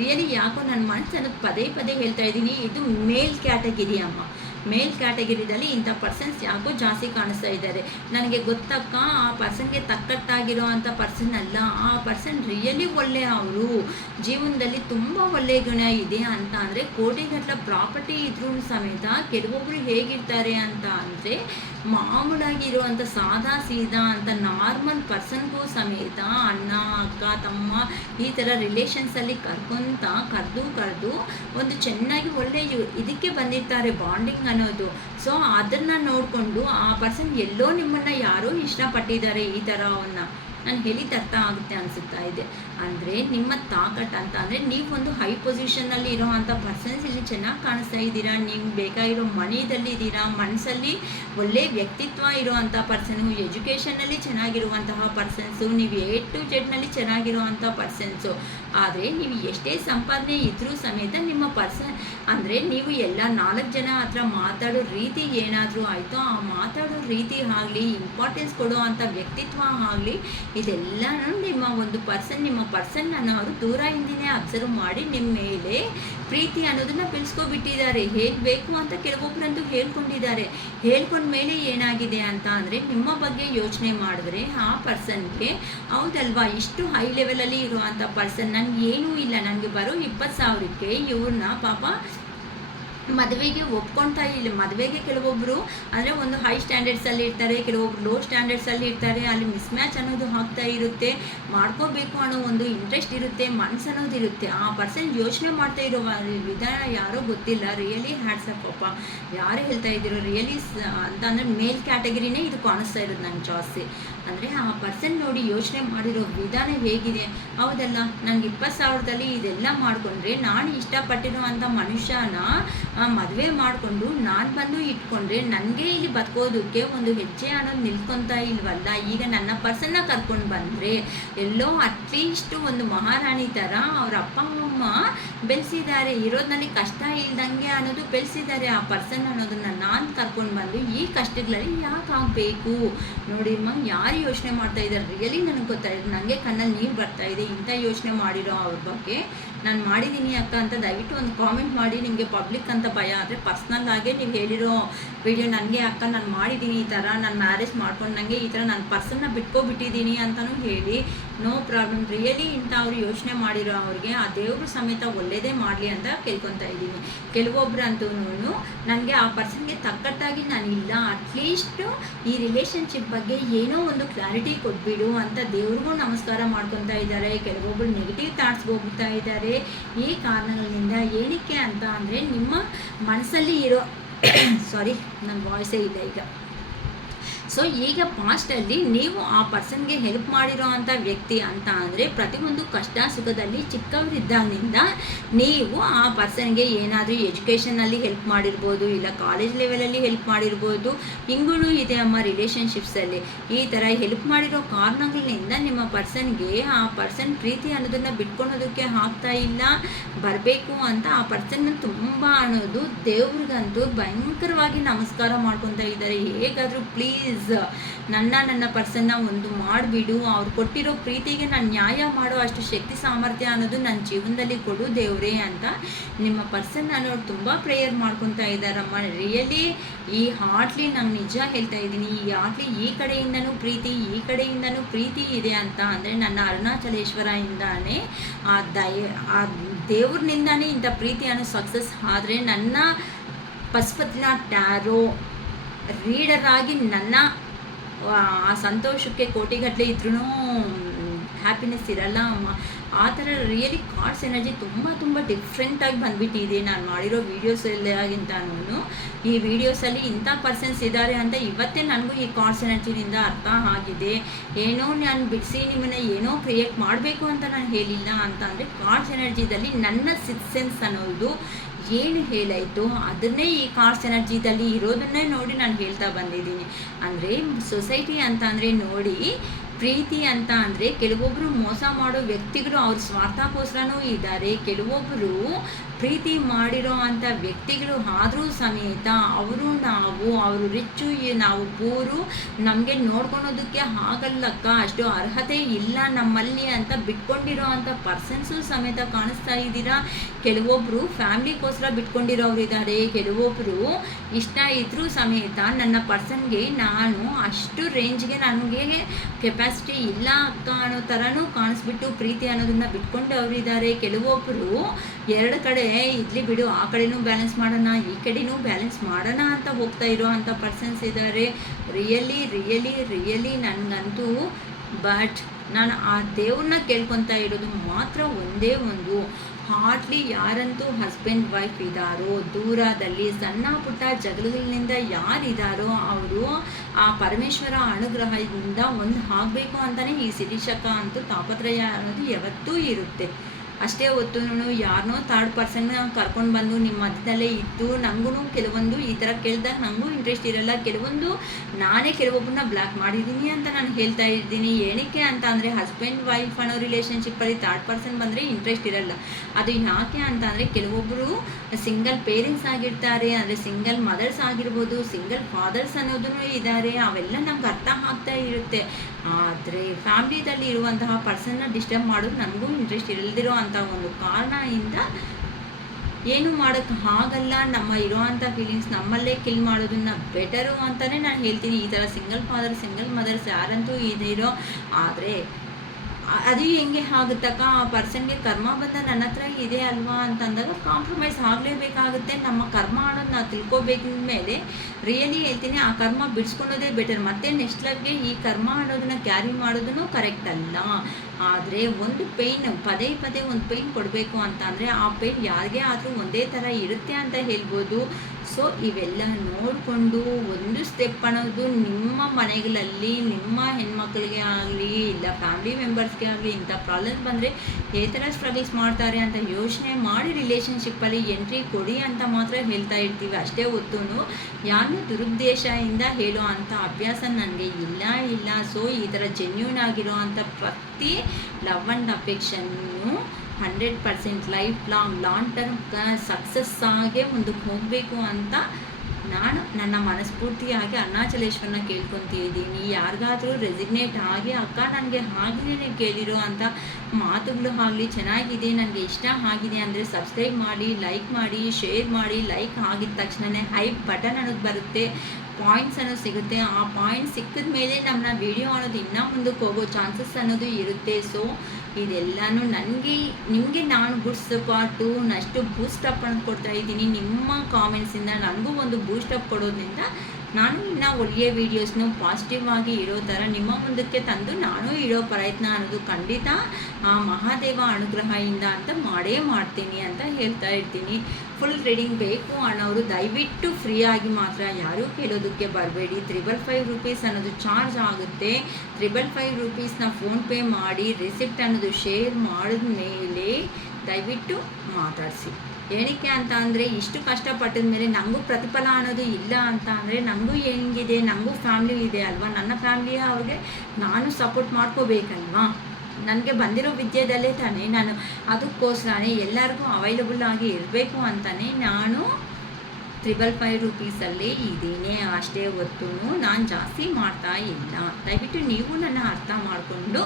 ರಿಯಲಿ ಯಾಕೋ ನನ್ನ ಮನಸ್ಸನ್ನು ಪದೇ ಪದೇ ಹೇಳ್ತಾ ಇದ್ದೀನಿ. ಇದು ಮೇಲ್ ಕ್ಯಾಟಗಿರಿ ಅಮ್ಮ. ಮೇಲ್ ಕ್ಯಾಟಗಿರಿದಲ್ಲಿ ಇಂಥ ಪರ್ಸನ್ಸ್ ಯಾಕೋ ಜಾಸ್ತಿ ಕಾಣಿಸ್ತಾ ಇದ್ದಾರೆ. ನನಗೆ ಗೊತ್ತಕ್ಕ ಆ ಪರ್ಸನ್ಗೆ ತಕ್ಕಟ್ಟಾಗಿರೋ ಅಂಥ ಪರ್ಸನ್ ಅಲ್ಲ, ಆ ಪರ್ಸನ್ ರಿಯಲಿ ಒಳ್ಳೆ, ಅವರು ಜೀವನದಲ್ಲಿ ತುಂಬ ಒಳ್ಳೆಯ ಗುಣ ಇದೆ ಅಂತ ಅಂದರೆ ಕೋಟಿಗಟ್ಟಲೆ ಪ್ರಾಪರ್ಟಿ ಇದ್ರೂ ಸಮೇತ ಕೆಲವೊಬ್ಬರು ಹೇಗಿರ್ತಾರೆ ಅಂತ ಅಂದರೆ ಮಾಮೂಲಾಗಿರುವಂಥ ಸಾದಾ ಸೀದಾ ಅಂತ ನಾರ್ಮಲ್ ಪರ್ಸನ್ಗೂ ಸಮೇತ ಅಣ್ಣ ಅಕ್ಕ ತಮ್ಮ ಈ ಥರ ರಿಲೇಷನ್ಸಲ್ಲಿ ಕರೆದು ಒಂದು ಚೆನ್ನಾಗಿ ಒಳ್ಳೆ ಇದಕ್ಕೆ ಬಂದಿರ್ತಾರೆ ಬಾಂಡಿಂಗ್ ಅನ್ನೋದು. ಸೊ ಅದನ್ನು ನೋಡಿಕೊಂಡು ಆ ಪರ್ಸನ್ ಎಲ್ಲೋ ನಿಮ್ಮನ್ನು ಯಾರೋ ಇಷ್ಟಪಟ್ಟಿದ್ದಾರೆ ಈ ಥರ ಅವನ್ನ ನಾನು ಹೇಳಿದ ಅರ್ಥ ಆಗುತ್ತೆ ಅನಿಸುತ್ತಾ ಇದೆ. ಅಂದರೆ ನಿಮ್ಮ ತಾಕಟ್ ಅಂತ ಅಂದರೆ ನೀವೊಂದು ಹೈ ಪೊಸಿಷನ್ನಲ್ಲಿ ಇರೋ ಅಂಥ ಪರ್ಸನ್ಸ್ ಇಲ್ಲಿ ಚೆನ್ನಾಗಿ ಕಾಣಿಸ್ತಾ ಇದ್ದೀರಾ. ನೀವು ಬೇಕಾಗಿರೋ ಮನಿದಲ್ಲಿ ಇದ್ದೀರಾ, ಮನಸ್ಸಲ್ಲಿ ಒಳ್ಳೆ ವ್ಯಕ್ತಿತ್ವ ಇರುವಂಥ ಪರ್ಸನು, ಎಜುಕೇಷನಲ್ಲಿ ಚೆನ್ನಾಗಿರುವಂತಹ ಪರ್ಸನ್ಸು, ನೀವು A to Z ಚೆನ್ನಾಗಿರುವಂಥ ಪರ್ಸನ್ಸು. ಆದರೆ ನೀವು ಎಷ್ಟೇ ಸಂಪಾದನೆ ಇದ್ದರೂ ಸಮೇತ ನಿಮ್ಮ ಪರ್ಸನ್ ಅಂದರೆ ನೀವು ಎಲ್ಲ 4 ಜನ ಹತ್ರ ಮಾತಾಡೋ ರೀತಿ ಏನಾದರೂ ಆಯಿತು, ಆ ಮಾತಾಡೋ ರೀತಿ ಆಗಲಿ, ಇಂಪಾರ್ಟೆನ್ಸ್ ಕೊಡೋ ಅಂಥ ವ್ಯಕ್ತಿತ್ವ ಆಗಲಿ, ಇದೆಲ್ಲನೂ ನಿಮ್ಮ ಒಂದು ನಿಮ್ಮ ಪರ್ಸನ್ ಅನ್ನೋರು ದೂರ ಹಿಂದಿನೇ ಅಬ್ಸರ್ವ್ ಮಾಡಿ ನಿಮ್ಮ ಮೇಲೆ ಪ್ರೀತಿ ಅನ್ನೋದನ್ನ ಬೆಳೆಸ್ಕೊಬಿಟ್ಟಿದ್ದಾರೆ. ಹೇಳಬೇಕು ಅಂತ ಕೆಲವೊಬ್ಬರಂತೂ ಹೇಳ್ಕೊಂಡಿದ್ದಾರೆ. ಹೇಳ್ಕೊಂಡ್ಮೇಲೆ ಏನಾಗಿದೆ ಅಂತ ಅಂದರೆ ನಿಮ್ಮ ಬಗ್ಗೆ ಯೋಚನೆ ಮಾಡಿದ್ರೆ ಆ ಪರ್ಸನ್ಗೆ ಹೌದಲ್ವಾ ಇಷ್ಟು ಹೈ ಲೆವೆಲಲ್ಲಿ ಇರುವಂಥ ಪರ್ಸನ್ ನನಗೆ ಏನೂ ಇಲ್ಲ, ನನಗೆ ಬರೋ 20,000ಕ್ಕೆ ಇವ್ರನ್ನ ಪಾಪ ಮದುವೆಗೆ ಒಪ್ಕೊಳ್ತಾ ಇಲ್ಲ. ಮದುವೆಗೆ ಕೆಲವೊಬ್ಬರು ಅಂದರೆ ಒಂದು ಹೈ ಸ್ಟ್ಯಾಂಡರ್ಡ್ಸಲ್ಲಿ ಇರ್ತಾರೆ, ಕೆಲವೊಬ್ರು ಲೋ ಸ್ಟ್ಯಾಂಡರ್ಡ್ಸಲ್ಲಿ ಇರ್ತಾರೆ. ಅಲ್ಲಿ ಮಿಸ್ ಮ್ಯಾಚ್ ಅನ್ನೋದು ಆಗ್ತಾ ಇರುತ್ತೆ, ಮಾಡ್ಕೋಬೇಕು ಅನ್ನೋ ಒಂದು ಇಂಟ್ರೆಸ್ಟ್ ಇರುತ್ತೆ, ಮನ್ಸು ಅನ್ನೋದು ಇರುತ್ತೆ. ಆ ಪರ್ಸನ್ ಯೋಚನೆ ಮಾಡ್ತಾ ಇರೋ ವಿಧಾನ ಯಾರೋ ಗೊತ್ತಿಲ್ಲ. ರಿಯಲಿ ಹ್ಯಾಟ್ಸಪ್ ಪಾಪ ಯಾರು ಹೇಳ್ತಾ ಇದ್ದೀರೋ ರಿಯಲಿ ಅಂತ ಅಂದರೆ ಮೇಲ್ ಕ್ಯಾಟಗರಿನೇ ಇದು ಕಾಣಿಸ್ತಾ ಇರೋದು ನಂಗೆ ಜಾಸ್ತಿ. ಅಂದರೆ ಆ ಪರ್ಸನ್ ನೋಡಿ ಯೋಚನೆ ಮಾಡಿರೋ ವಿಧಾನ ಹೇಗಿದೆ. ಹೌದಲ್ಲ, ನನಗೆ 20,000ದಲ್ಲಿ ಇದೆಲ್ಲ ಮಾಡಿಕೊಂಡ್ರೆ ನಾನು ಇಷ್ಟಪಟ್ಟಿರೋ ಅಂಥ ಮನುಷ್ಯನ ಮದುವೆ ಮಾಡಿಕೊಂಡು ನಾನು ಬಂದು ಇಟ್ಕೊಂಡ್ರೆ ನನಗೆ ಇಲ್ಲಿ ಬದುಕೋದಕ್ಕೆ ಒಂದು ಹೆಜ್ಜೆ ಅನ್ನೋದು ನಿಲ್ಕೊತಾ ಇಲ್ವಲ್ಲ. ಈಗ ನನ್ನ ಪರ್ಸನ್ನ ಕರ್ಕೊಂಡು ಬಂದರೆ ಎಲ್ಲೋ ಅಟ್ಲೀಸ್ಟ್ ಒಂದು ಮಹಾರಾಣಿ ಥರ ಅವ್ರ ಅಪ್ಪ ಅಮ್ಮ ಬೆಳೆಸಿದ್ದಾರೆ, ಇರೋದ್ರಲ್ಲಿ ಕಷ್ಟ ಇಲ್ದಂಗೆ ಅನ್ನೋದು ಬೆಳೆಸಿದ್ದಾರೆ. ಆ ಪರ್ಸನ್ ಅನ್ನೋದನ್ನು ನಾನು ಕರ್ಕೊಂಡು ಬಂದು ಈ ಕಷ್ಟಗಳಲ್ಲಿ ಯಾಕೆ ಆಗಬೇಕು ನೋಡಿ ಯಾರು ಯೋಚನೆ ಮಾಡ್ತಾ ಇದ್ದಾರೆ ರಿಯಲಿ ನನಗೆ ಗೊತ್ತಾಯಿದೆ. ನನಗೆ ಕಣ್ಣಲ್ಲಿ ನೀರು ಬರ್ತಾ ಇದೆ ಇಂಥ ಯೋಚನೆ ಮಾಡಿರೋ ಅವ್ರ ಬಗ್ಗೆ. ನಾನು ಮಾಡಿದ್ದೀನಿ ಅಕ್ಕ ಅಂತ ದಯವಿಟ್ಟು ಒಂದು ಕಾಮೆಂಟ್ ಮಾಡಿ. ನಿಮಗೆ ಪಬ್ಲಿಕ್ ಅಂತ ಭಯ ಆದರೆ ಪರ್ಸ್ನಲ್ ಆಗೇ ನೀವು ಹೇಳಿರೋ ವಿಡಿಯೋ ನನಗೆ ಅಕ್ಕ ನಾನು ಮಾಡಿದ್ದೀನಿ ಈ ಥರ, ನಾನು ಮ್ಯಾರೇಜ್ ಮಾಡ್ಕೊಂಡು ನನಗೆ ಈ ಥರ ನನ್ನ ಪರ್ಸನ್ನ ಬಿಟ್ಕೊಬಿಟ್ಟಿದ್ದೀನಿ ಅಂತಲೂ ಹೇಳಿ, ನೋ ಪ್ರಾಬ್ಲಮ್. ರಿಯಲಿ ಇಂಥ ಅವ್ರು ಯೋಚನೆ ಮಾಡಿರೋ ಅವ್ರಿಗೆ ಆ ದೇವರು ಸಮೇತ ಒಳ್ಳೆಯದೇ ಮಾಡಲಿ ಅಂತ ಕೇಳ್ಕೊತಾ ಇದ್ದೀನಿ. ಕೆಲವೊಬ್ರಂತೂ ನನಗೆ ಆ ಪರ್ಸನ್ಗೆ ತಕ್ಕಟ್ಟಾಗಿ ನಾನಿಲ್ಲ, ಅಟ್ಲೀಸ್ಟ್ ಈ ರಿಲೇಷನ್ಶಿಪ್ ಬಗ್ಗೆ ಏನೋ ಒಂದು ಕ್ಲಾರಿಟಿ ಕೊಟ್ಬಿಡು ಅಂತ ದೇವ್ರಿಗೂ ನಮಸ್ಕಾರ ಮಾಡ್ಕೊತಾ ಇದ್ದಾರೆ. ಕೆಲವೊಬ್ಬರು ನೆಗೆಟಿವ್ ಥಾಟ್ಸ್ಗೆ ಹೋಗ್ತಾ ಇದ್ದಾರೆ. ಈ ಕಾರಣಗಳಿಂದ ಏನಕ್ಕೆ ಅಂತ ಅಂದರೆ ನಿಮ್ಮ ಮನಸ್ಸಲ್ಲಿ ಇರೋ ಸಾರಿ ನನ್ನ ವಾಯ್ಸೇ ಇಲ್ಲ ಈಗ. ಸೊ ಈಗ ಪಾಸ್ಟಲ್ಲಿ ನೀವು ಆ ಪರ್ಸನ್ಗೆ ಹೆಲ್ಪ್ ಮಾಡಿರೋ ಅಂಥ ವ್ಯಕ್ತಿ ಅಂತ ಅಂದರೆ ಪ್ರತಿಯೊಂದು ಕಷ್ಟ ಸುಖದಲ್ಲಿ ಚಿಕ್ಕವರಿದ್ದಾಗಿನಿಂದ ನೀವು ಆ ಪರ್ಸನ್ಗೆ ಏನಾದರೂ ಎಜುಕೇಷನಲ್ಲಿ ಹೆಲ್ಪ್ ಮಾಡಿರ್ಬೋದು, ಇಲ್ಲ ಕಾಲೇಜ್ ಲೆವೆಲಲ್ಲಿ ಹೆಲ್ಪ್ ಮಾಡಿರ್ಬೋದು. ಹಿಂಗೂ ಇದೆ ಅಮ್ಮ ರಿಲೇಷನ್ಶಿಪ್ಸಲ್ಲಿ ಈ ಥರ ಹೆಲ್ಪ್ ಮಾಡಿರೋ ಕಾರಣಗಳಿಂದ ನಿಮ್ಮ ಪರ್ಸನ್ಗೆ ಆ ಪರ್ಸನ್ ಪ್ರೀತಿ ಅನ್ನೋದನ್ನು ಬಿಟ್ಕೊಳೋದಕ್ಕೆ ಆಗ್ತಾ ಇಲ್ಲ. ಬರಬೇಕು ಅಂತ ಆ ಪರ್ಸನ್ನ ತುಂಬ ಅನ್ನೋದು ದೇವ್ರಿಗಂತೂ ಭಯಂಕರವಾಗಿ ನಮಸ್ಕಾರ ಮಾಡ್ಕೊತಾ ಇದ್ದಾರೆ. ಹೇಗಾದರೂ ಪ್ಲೀಸ್ ಪ್ಲೀಸ್ ನನ್ನ ಪರ್ಸನ್ನ ಒಂದು ಮಾಡಿಬಿಡು. ಅವ್ರು ಕೊಟ್ಟಿರೋ ಪ್ರೀತಿಗೆ ನಾನು ನ್ಯಾಯ ಮಾಡೋ ಅಷ್ಟು ಶಕ್ತಿ ಸಾಮರ್ಥ್ಯ ಅನ್ನೋದು ನನ್ನ ಜೀವನದಲ್ಲಿ ಕೊಡು ದೇವ್ರೇ ಅಂತ ನಿಮ್ಮ ಪರ್ಸನ್ ಅನ್ನೋರು ತುಂಬ ಪ್ರೇಯರ್ ಮಾಡ್ಕೊತಾ ಇದ್ದಾರಮ್ಮ. ರಿಯಲಿ ಈ ಹಾರ್ಟ್ಲಿ ನಾನು ನಿಜ ಹೇಳ್ತಾ ಇದ್ದೀನಿ, ಈ ಹಾರ್ಟ್ಲಿ ಈ ಕಡೆಯಿಂದನೂ ಪ್ರೀತಿ ಇದೆ ಅಂತ ಅಂದರೆ ನನ್ನ ಅರುಣಾಚಲೇಶ್ವರದಿಂದಾನೇ ಆ ದೇವ್ರನಿಂದಾನೇ ಇಂಥ ಪ್ರೀತಿ ಅನ್ನೋ ಸಕ್ಸಸ್ ಆದರೆ ನನ್ನ ಪಶುಪತಿನ ಟ್ಯಾರೋ ರೀಡರ್ ಆಗಿ ನನ್ನ ಆ ಸಂತೋಷಕ್ಕೆ ಕೋಟಿಗಟ್ಟಲೆ ಇದ್ರೂ ಹ್ಯಾಪಿನೆಸ್ ಇರಲ್ಲ ಅಮ್ಮ. ಆ ಥರ ರಿಯಲಿ ಕಾರ್ಡ್ಸ್ ಎನರ್ಜಿ ತುಂಬ ಡಿಫ್ರೆಂಟಾಗಿ ಬಂದುಬಿಟ್ಟಿದೆ ನಾನು ಮಾಡಿರೋ ವೀಡಿಯೋಸ್ ಎಲ್ಲಾಗಿಂತನೂ. ಈ ವಿಡಿಯೋಸಲ್ಲಿ ಇಂಥ ಪರ್ಸನ್ಸ್ ಇದ್ದಾರೆ ಅಂತ ಇವತ್ತೇ ನನಗೂ ಈ ಕಾರ್ಡ್ಸ್ ಎನರ್ಜಿನಿಂದ ಅರ್ಥ ಆಗಿದೆ. ಏನೋ ನಾನು ಬಿಡಿಸಿ ನಿಮ್ಮನ್ನು ಏನೋ ಕ್ರಿಯೇಟ್ ಮಾಡಬೇಕು ಅಂತ ನಾನು ಹೇಳಿಲ್ಲ ಅಂತ ಅಂದರೆ ಕಾರ್ಡ್ಸ್ ಎನರ್ಜಿದಲ್ಲಿ ನನ್ನ ಸಿಕ್ಸ್ ಸೆನ್ಸ್ ಅನ್ನೋದು ಏನು ಹೇಳಾಯಿತು ಅದನ್ನೇ ಈ ಕಾರ್ಡ್ಸ್ ಎನರ್ಜಿದಲ್ಲಿ ಇರೋದನ್ನೇ ನೋಡಿ ನಾನು ಹೇಳ್ತಾ ಬಂದಿದ್ದೀನಿ. ಅಂದರೆ ಸೊಸೈಟಿ ಅಂತ ಅಂದರೆ ನೋಡಿ, ಪ್ರೀತಿ ಅಂತ ಅಂದರೆ ಕೆಲವೊಬ್ಬರು ಮೋಸ ಮಾಡೋ ವ್ಯಕ್ತಿಗಳು ಅವ್ರ ಸ್ವಾರ್ಥಕ್ಕೋಸ್ಕರನೂ ಇದ್ದಾರೆ, ಕೆಲವೊಬ್ಬರು ಪ್ರೀತಿ ಮಾಡಿರೋ ಅಂಥ ವ್ಯಕ್ತಿಗಳು ಆದರೂ ಸಮೇತ ಅವರು ರಿಚ್ಚು ನಾವು ಪೂರು ನಮಗೆ ನೋಡ್ಕೊಳೋದಕ್ಕೆ ಆಗಲ್ಲಕ್ಕ, ಅಷ್ಟು ಅರ್ಹತೆ ಇಲ್ಲ ನಮ್ಮಲ್ಲಿ ಅಂತ ಬಿಟ್ಕೊಂಡಿರೋ ಅಂಥ ಪರ್ಸನ್ಸು ಸಮೇತ ಕಾಣಿಸ್ತಾ ಇದ್ದೀರಾ. ಕೆಲವೊಬ್ಬರು ಫ್ಯಾಮ್ಲಿಗೋಸ್ಕರ ಬಿಟ್ಕೊಂಡಿರೋರು ಇದ್ದಾರೆ, ಕೆಲವೊಬ್ಬರು ಇಷ್ಟ ಇದ್ದರೂ ಸಮೇತ ನನ್ನ ಪರ್ಸನ್ಗೆ ನಾನು ಅಷ್ಟು ರೇಂಜ್ಗೆ ನನಗೆ ಕೆಪಾಸಿಟಿ ಇಲ್ಲ ಅಕ್ಕ ಅನ್ನೋ ಥರನೂ ಕಾಣಿಸ್ಬಿಟ್ಟು ಪ್ರೀತಿ ಅನ್ನೋದನ್ನ ಬಿಟ್ಕೊಂಡವರಿದ್ದಾರೆ. ಕೆಲವೊಬ್ಬರು ಎರಡು ಕಡೆ ಇಡ್ಲಿ ಬಿಡು, ಆ ಕಡೆನೂ ಬ್ಯಾಲೆನ್ಸ್ ಮಾಡೋಣ ಈ ಕಡೆನೂ ಬ್ಯಾಲೆನ್ಸ್ ಮಾಡೋಣ ಅಂತ ಹೋಗ್ತಾ ಇರೋ ಅಂಥ ಪರ್ಸನ್ಸ್ ಇದ್ದಾರೆ. ರಿಯಲಿ ನನಗಂತೂ ಬಟ್ ನಾನು ಆ ದೇವ್ರನ್ನ ಕೇಳ್ಕೊತಾ ಇರೋದು ಮಾತ್ರ ಒಂದೇ ಒಂದು, ಹಾರ್ಟ್ಲಿ ಯಾರಂತೂ ಹಸ್ಬೆಂಡ್ ವೈಫ್ ಇದ್ದಾರೋ, ದೂರದಲ್ಲಿ ಸಣ್ಣ ಪುಟ್ಟ ಜಗಳಗಳಿಂದ ಯಾರಿದ್ದಾರೋ ಅವರು ಆ ಪರಮೇಶ್ವರ ಅನುಗ್ರಹದಿಂದ ಒಂದು ಆಗಬೇಕು ಅಂತಲೇ ಈ ಸಿರಿಶಕ ಅಂತೂ ತಾಪತ್ರಯ ಅನ್ನೋದು ಯಾವತ್ತೂ ಇರುತ್ತೆ. ಅಷ್ಟೇ ಹೊತ್ತು ಯಾರನ್ನೋ ಥರ್ಡ್ ಪರ್ಸನ್ನ ಕರ್ಕೊಂಡು ಬಂದು ನಿಮ್ಮ ಮಧ್ಯದಲ್ಲೇ ಇದ್ದು ನನಗೂ ಕೆಲವೊಂದು ಈ ಥರ ಕೇಳಿದಾಗ ನನಗೂ ಇಂಟ್ರೆಸ್ಟ್ ಇರಲ್ಲ, ಕೆಲವೊಂದು ನಾನೇ ಕೆಲವೊಬ್ಬರನ್ನ ಬ್ಲಾಕ್ ಮಾಡಿದ್ದೀನಿ ಅಂತ ನಾನು ಹೇಳ್ತಾ ಇದ್ದೀನಿ. ಏನಕ್ಕೆ ಅಂತ ಅಂದರೆ ಹಸ್ಬೆಂಡ್ ವೈಫ್ ಅನ್ನೋ ರಿಲೇಷನ್ಶಿಪ್ಪಲ್ಲಿ ಥರ್ಡ್ ಪರ್ಸನ್ ಬಂದರೆ ಇಂಟ್ರೆಸ್ಟ್ ಇರಲ್ಲ. ಅದು ಯಾಕೆ ಅಂತ ಅಂದರೆ ಕೆಲವೊಬ್ಬರು ಸಿಂಗಲ್ ಪೇರೆಂಟ್ಸ್ ಆಗಿರ್ತಾರೆ, ಅಂದರೆ ಸಿಂಗಲ್ ಮದರ್ಸ್ ಆಗಿರ್ಬೋದು, ಸಿಂಗಲ್ ಫಾದರ್ಸ್ ಅನ್ನೋದೂ ಇದ್ದಾರೆ, ಅವೆಲ್ಲ ನಮ್ಗೆ ಅರ್ಥ ಆಗ್ತಾ ಇರುತ್ತೆ. ಆದರೆ ಫ್ಯಾಮ್ಲಿದಲ್ಲಿ ಇರುವಂತಹ ಪರ್ಸನ್ನ ಡಿಸ್ಟರ್ಬ್ ಮಾಡೋದು ನನಗೂ ಇಂಟ್ರೆಸ್ಟ್ ಇಲ್ಲದಿರೋ ಅಂಥ ಒಂದು ಕಾರಣದಿಂದ ಏನು ಮಾಡೋಕ್ಕೆ ಆಗಲ್ಲ. ನಮ್ಮ ಇರೋವಂಥ ಫೀಲಿಂಗ್ಸ್ ನಮ್ಮಲ್ಲೇ ಕಿಲ್ ಮಾಡೋದನ್ನ ಬೆಟರು ಅಂತಲೇ ನಾನು ಹೇಳ್ತೀನಿ. ಈ ಥರ ಸಿಂಗಲ್ ಫಾದರ್ ಸಿಂಗಲ್ ಮದರ್ಸ್ ಯಾರಂತೂ ಇದಿರೋ ಆದರೆ ಅದು ಹೆಂಗೆ ಆಗುತ್ತಕ್ಕ, ಆ ಪರ್ಸನ್ಗೆ ಕರ್ಮ ಬಂದ ನನ್ನ ಹತ್ರ ಇದೆ ಅಲ್ವಾ ಅಂತಂದಾಗ ಕಾಂಪ್ರಮೈಸ್ ಆಗಲೇಬೇಕಾಗುತ್ತೆ. ನಮ್ಮ ಕರ್ಮ ಅನ್ನೋದು ನಾವು ತಿಳ್ಕೊಬೇಕಿದ ಮೇಲೆ ರಿಯಲಿ ಹೇಳ್ತೀನಿ ಆ ಕರ್ಮ ಬಿಡಿಸ್ಕೊಳ್ಳೋದೇ ಬೆಟರ್. ಮತ್ತೆ ನೆಕ್ಸ್ಟ್ ಲೈಫ್ಗೆ ಈ ಕರ್ಮ ಅನ್ನೋದನ್ನ ಕ್ಯಾರಿ ಮಾಡೋದೂ ಕರೆಕ್ಟ್ ಅಲ್ಲ. ಆದರೆ ಒಂದು ಪೇಯ್ನ್ ಪದೇ ಒಂದು ಪೇಯ್ನ್ ಕೊಡಬೇಕು ಅಂತ ಅಂದರೆ ಆ ಪೇಯ್ನ್ ಯಾರಿಗೇ ಆದರೂ ಒಂದೇ ಥರ ಇರುತ್ತೆ ಅಂತ ಹೇಳ್ಬೋದು. ಸೊ ಇವೆಲ್ಲ ನೋಡಿಕೊಂಡು ಒಂದು ಸ್ಟೆಪ್ ಅನ್ನೋದು ನಿಮ್ಮ ಮನೆಗಳಲ್ಲಿ ನಿಮ್ಮ ಹೆಣ್ಮಕ್ಳಿಗೆ ಆಗಲಿ ಇಲ್ಲ ಫ್ಯಾಮಿಲಿ ಮೆಂಬರ್ಸ್ಗೆ ಆಗಲಿ ಇಂಥ ಪ್ರಾಬ್ಲಮ್ಸ್ ಬಂದರೆ ಯಾವ ಥರ ಸ್ಟ್ರಗಲ್ಸ್ ಮಾಡ್ತಾರೆ ಅಂತ ಯೋಚನೆ ಮಾಡಿ ರಿಲೇಷನ್ಶಿಪ್ಪಲ್ಲಿ ಎಂಟ್ರಿ ಕೊಡಿ ಅಂತ ಮಾತ್ರ ಹೇಳ್ತಾ ಇರ್ತೀವಿ. ಅಷ್ಟೇ ಹೊತ್ತು ಯಾರನ್ನೂ ದುರುದ್ದೇಶದಿಂದ ಹೇಳೋ ಅಂಥ ಅಭ್ಯಾಸ ನನಗೆ ಇಲ್ಲ. ಸೊ ಈ ಥರ ಜೆನ್ಯೂನ್ ಆಗಿರೋ ಅಂಥ ಪ್ರತಿ ಲವ್ ಆ್ಯಂಡ್ ಅಫೆಕ್ಷನ್ನು 100% ಲೈಫ್ ಲಾಂಗ್ ಟರ್ಮ್ ಸಕ್ಸಸ್ ಆಗೇ ಮುಂದಕ್ಕೆ ಹೋಗಬೇಕು ಅಂತ ನಾನು ನನ್ನ ಮನಸ್ಫೂರ್ತಿಯಾಗಿ ಅರುಣಾಚಲೇಶ್ವರನ ಕೇಳ್ಕೊತಿದ್ದೀನಿ. ಯಾರಿಗಾದರೂ ರೆಸಿಗ್ನೇಟ್ ಆಗಿ ಅಕ್ಕ ನನಗೆ ಹಾಗೇ ಕೇಳಿರೋ ಅಂಥ ಮಾತುಗಳು ಆಗಲಿ ಚೆನ್ನಾಗಿದೆ ನನಗೆ ಇಷ್ಟ ಆಗಿದೆ ಅಂದರೆ ಸಬ್ಸ್ಕ್ರೈಬ್ ಮಾಡಿ, ಲೈಕ್ ಮಾಡಿ, ಶೇರ್ ಮಾಡಿ. ಲೈಕ್ ಆಗಿದ ತಕ್ಷಣವೇ ಹೈಪ್ ಬಟನ್ ಅನ್ನೋದು ಬರುತ್ತೆ, ಪಾಯಿಂಟ್ಸ್ ಅನ್ನೋದು ಸಿಗುತ್ತೆ. ಆ ಪಾಯಿಂಟ್ ಸಿಕ್ಕಿದ ಮೇಲೆ ನಮ್ಮ ವಿಡಿಯೋ ಅನ್ನೋದು ಇನ್ನೂ ಮುಂದಕ್ಕೆ ಹೋಗೋ ಚಾನ್ಸಸ್ ಅನ್ನೋದು ಇರುತ್ತೆ. ಸೊ ಇದೆಲ್ಲನೂ ನಿಮಗೆ ನಾನು ಗುಡ್ ಸಪೋರ್ಟು ಅಷ್ಟು ಬೂಸ್ಟಪ್ ಅಂತ ಕೊಡ್ತಾ ಇದ್ದೀನಿ. ನಿಮ್ಮ ಕಾಮೆಂಟ್ಸಿಂದ ನನಗೂ ಒಂದು ಬೂಸ್ಟಪ್ ಕೊಡೋದ್ರಿಂದ ನಾನು ಇನ್ನೂ ಒಳ್ಳೆಯ ವೀಡಿಯೋಸ್ನು ಪಾಸಿಟಿವ್ ಆಗಿ ಇರೋ ಥರ ನಿಮ್ಮ ಮುಂದಕ್ಕೆ ತಂದು ನಾನು ಇಡೋ ಪ್ರಯತ್ನ ಅನ್ನೋದು ಖಂಡಿತ ಆ ಮಹಾದೇವ ಅನುಗ್ರಹದಿಂದ ಅಂತ ಮಾಡೇ ಮಾಡ್ತೀನಿ ಅಂತ ಹೇಳ್ತಾ ಇರ್ತೀನಿ. ಫುಲ್ ರೀಡಿಂಗ್ ಬೇಕು ಅನ್ನೋರು ದಯವಿಟ್ಟು ಫ್ರೀಯಾಗಿ ಮಾತ್ರ ಯಾರೂ ಕೇಳೋದಕ್ಕೆ ಬರಬೇಡಿ. 555 ರೂಪೀಸ್ ಅನ್ನೋದು ಚಾರ್ಜ್ ಆಗುತ್ತೆ. 555 ರೂಪೀಸ್ನ ಫೋನ್ಪೇ ಮಾಡಿ ರಿಸಿಪ್ಟ್ ಅನ್ನೋದು ಶೇರ್ ಮಾಡಿದ ಮೇಲೆ ದಯವಿಟ್ಟು ಮಾತಾಡಿಸಿ. ಏನಕ್ಕೆ ಅಂತ ಅಂದರೆ ಇಷ್ಟು ಕಷ್ಟಪಟ್ಟಿದ ಮೇಲೆ ನನಗೂ ಪ್ರತಿಫಲ ಅನ್ನೋದು ಇಲ್ಲ ಅಂತ ಅಂದರೆ ನನಗೂ ಹೆಂಗಿದೆ, ನನಗೂ ಫ್ಯಾಮ್ಲಿ ಇದೆ ಅಲ್ವಾ, ನನ್ನ ಫ್ಯಾಮ್ಲಿಯ ಅವ್ರಿಗೆ ನಾನು ಸಪೋರ್ಟ್ ಮಾಡ್ಕೋಬೇಕಲ್ವಾ. ನನಗೆ ಬಂದಿರೋ ವಿದ್ಯೆದಲ್ಲೇ ತಾನೇ ನಾನು ಅದಕ್ಕೋಸ್ಕರನೇ ಎಲ್ಲರಿಗೂ ಅವೈಲಬಲ್ ಆಗಿ ಇರಬೇಕು ಅಂತಲೇ ನಾನು 555 ಇದ್ದೀನಿ ಅಷ್ಟೇ ಹೊತ್ತು, ನಾನು ಜಾಸ್ತಿ ಮಾಡ್ತಾ ಇಲ್ಲ. ದಯವಿಟ್ಟು ನೀವು ನನ್ನ ಅರ್ಥ ಮಾಡಿಕೊಂಡು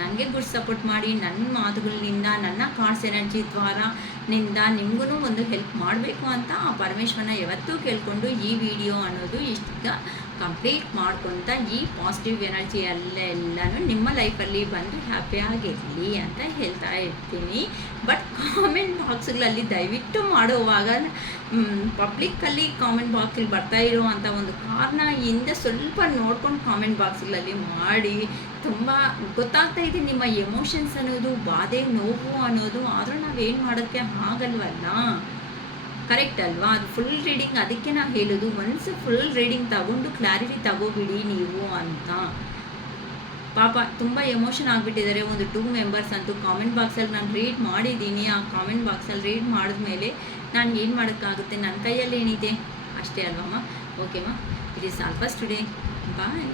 ನನಗೆ ಗುಡ್ ಸಪೋರ್ಟ್ ಮಾಡಿ. ನನ್ನ ಮಾತುಗಳಿಂದ, ನನ್ನ ಕಾರ್ಡ್ಸ್ ಎನರ್ಜಿ ನಿಂದ ನಿಮಗೂ ಒಂದು ಹೆಲ್ಪ್ ಮಾಡಬೇಕು ಅಂತ ಆ ಪರಮೇಶ್ವರನ ಯಾವತ್ತೂ ಕೇಳಿಕೊಂಡು ಈ ವಿಡಿಯೋ ಅನ್ನೋದು ಇಷ್ಟ ಕಂಪ್ಲೀಟ್ ಮಾಡ್ಕೊತ ಈ ಪಾಸಿಟಿವ್ ಎನರ್ಜಿ ಎಲ್ಲನೂ ನಿಮ್ಮ ಲೈಫಲ್ಲಿ ಬಂದು ಹ್ಯಾಪಿಯಾಗಿರಲಿ ಅಂತ ಹೇಳ್ತಾ ಇರ್ತೀನಿ. ಬಟ್ ಕಾಮೆಂಟ್ ಬಾಕ್ಸ್ಗಳಲ್ಲಿ ದಯವಿಟ್ಟು ಮಾಡುವಾಗ ಪಬ್ಲಿಕ್ಕಲ್ಲಿ ಕಾಮೆಂಟ್ ಬಾಕ್ಸಲ್ಲಿ ಬರ್ತಾ ಇರುವಂಥ ಒಂದು ಕಾರಣ ಹಿಂದೆ ಸ್ವಲ್ಪ ನೋಡ್ಕೊಂಡು ಕಾಮೆಂಟ್ ಬಾಕ್ಸ್ಗಳಲ್ಲಿ ಮಾಡಿ. ತುಂಬ ಗೊತ್ತಾಗ್ತಾ ಇದೆ ನಿಮ್ಮ ಎಮೋಷನ್ಸ್ ಅನ್ನೋದು, ಬಾಧೆ, ನೋವು ಅನ್ನೋದು. ಆದರೂ ನಾವೇನು ಮಾಡೋಕ್ಕೆ ಆಗಲ್ವಲ್ಲ, ಕರೆಕ್ಟ್ ಅಲ್ವಾ? ಅದು ಫುಲ್ ರೀಡಿಂಗ್, ಅದಕ್ಕೆ ನಾನು ಹೇಳೋದು ಒನ್ಸ್ ಫುಲ್ ರೀಡಿಂಗ್ ತಗೊಂಡು ಕ್ಲಾರಿಟಿ ತಗೋಬಿಡಿ ನೀವು ಅಂತ. ಪಾಪ ತುಂಬ ಎಮೋಷನ್ ಆಗಿಬಿಟ್ಟಿದ್ದಾರೆ ಒಂದು 2 ಮೆಂಬರ್ಸ್ ಅಂತೂ. ಕಾಮೆಂಟ್ ಬಾಕ್ಸಲ್ಲಿ ನಾನು ರೀಡ್ ಮಾಡಿದ್ದೀನಿ. ಆ ಕಾಮೆಂಟ್ ಬಾಕ್ಸಲ್ಲಿ ರೀಡ್ ಮಾಡಿದ್ಮೇಲೆ ನಾನು ಏನು ಮಾಡೋಕ್ಕಾಗುತ್ತೆ, ನನ್ನ ಕೈಯಲ್ಲಿ ಏನಿದೆ ಅಷ್ಟೇ ಅಲ್ವಮ್ಮ. ಓಕೆಮ್ಮ, it is all for today. Bye.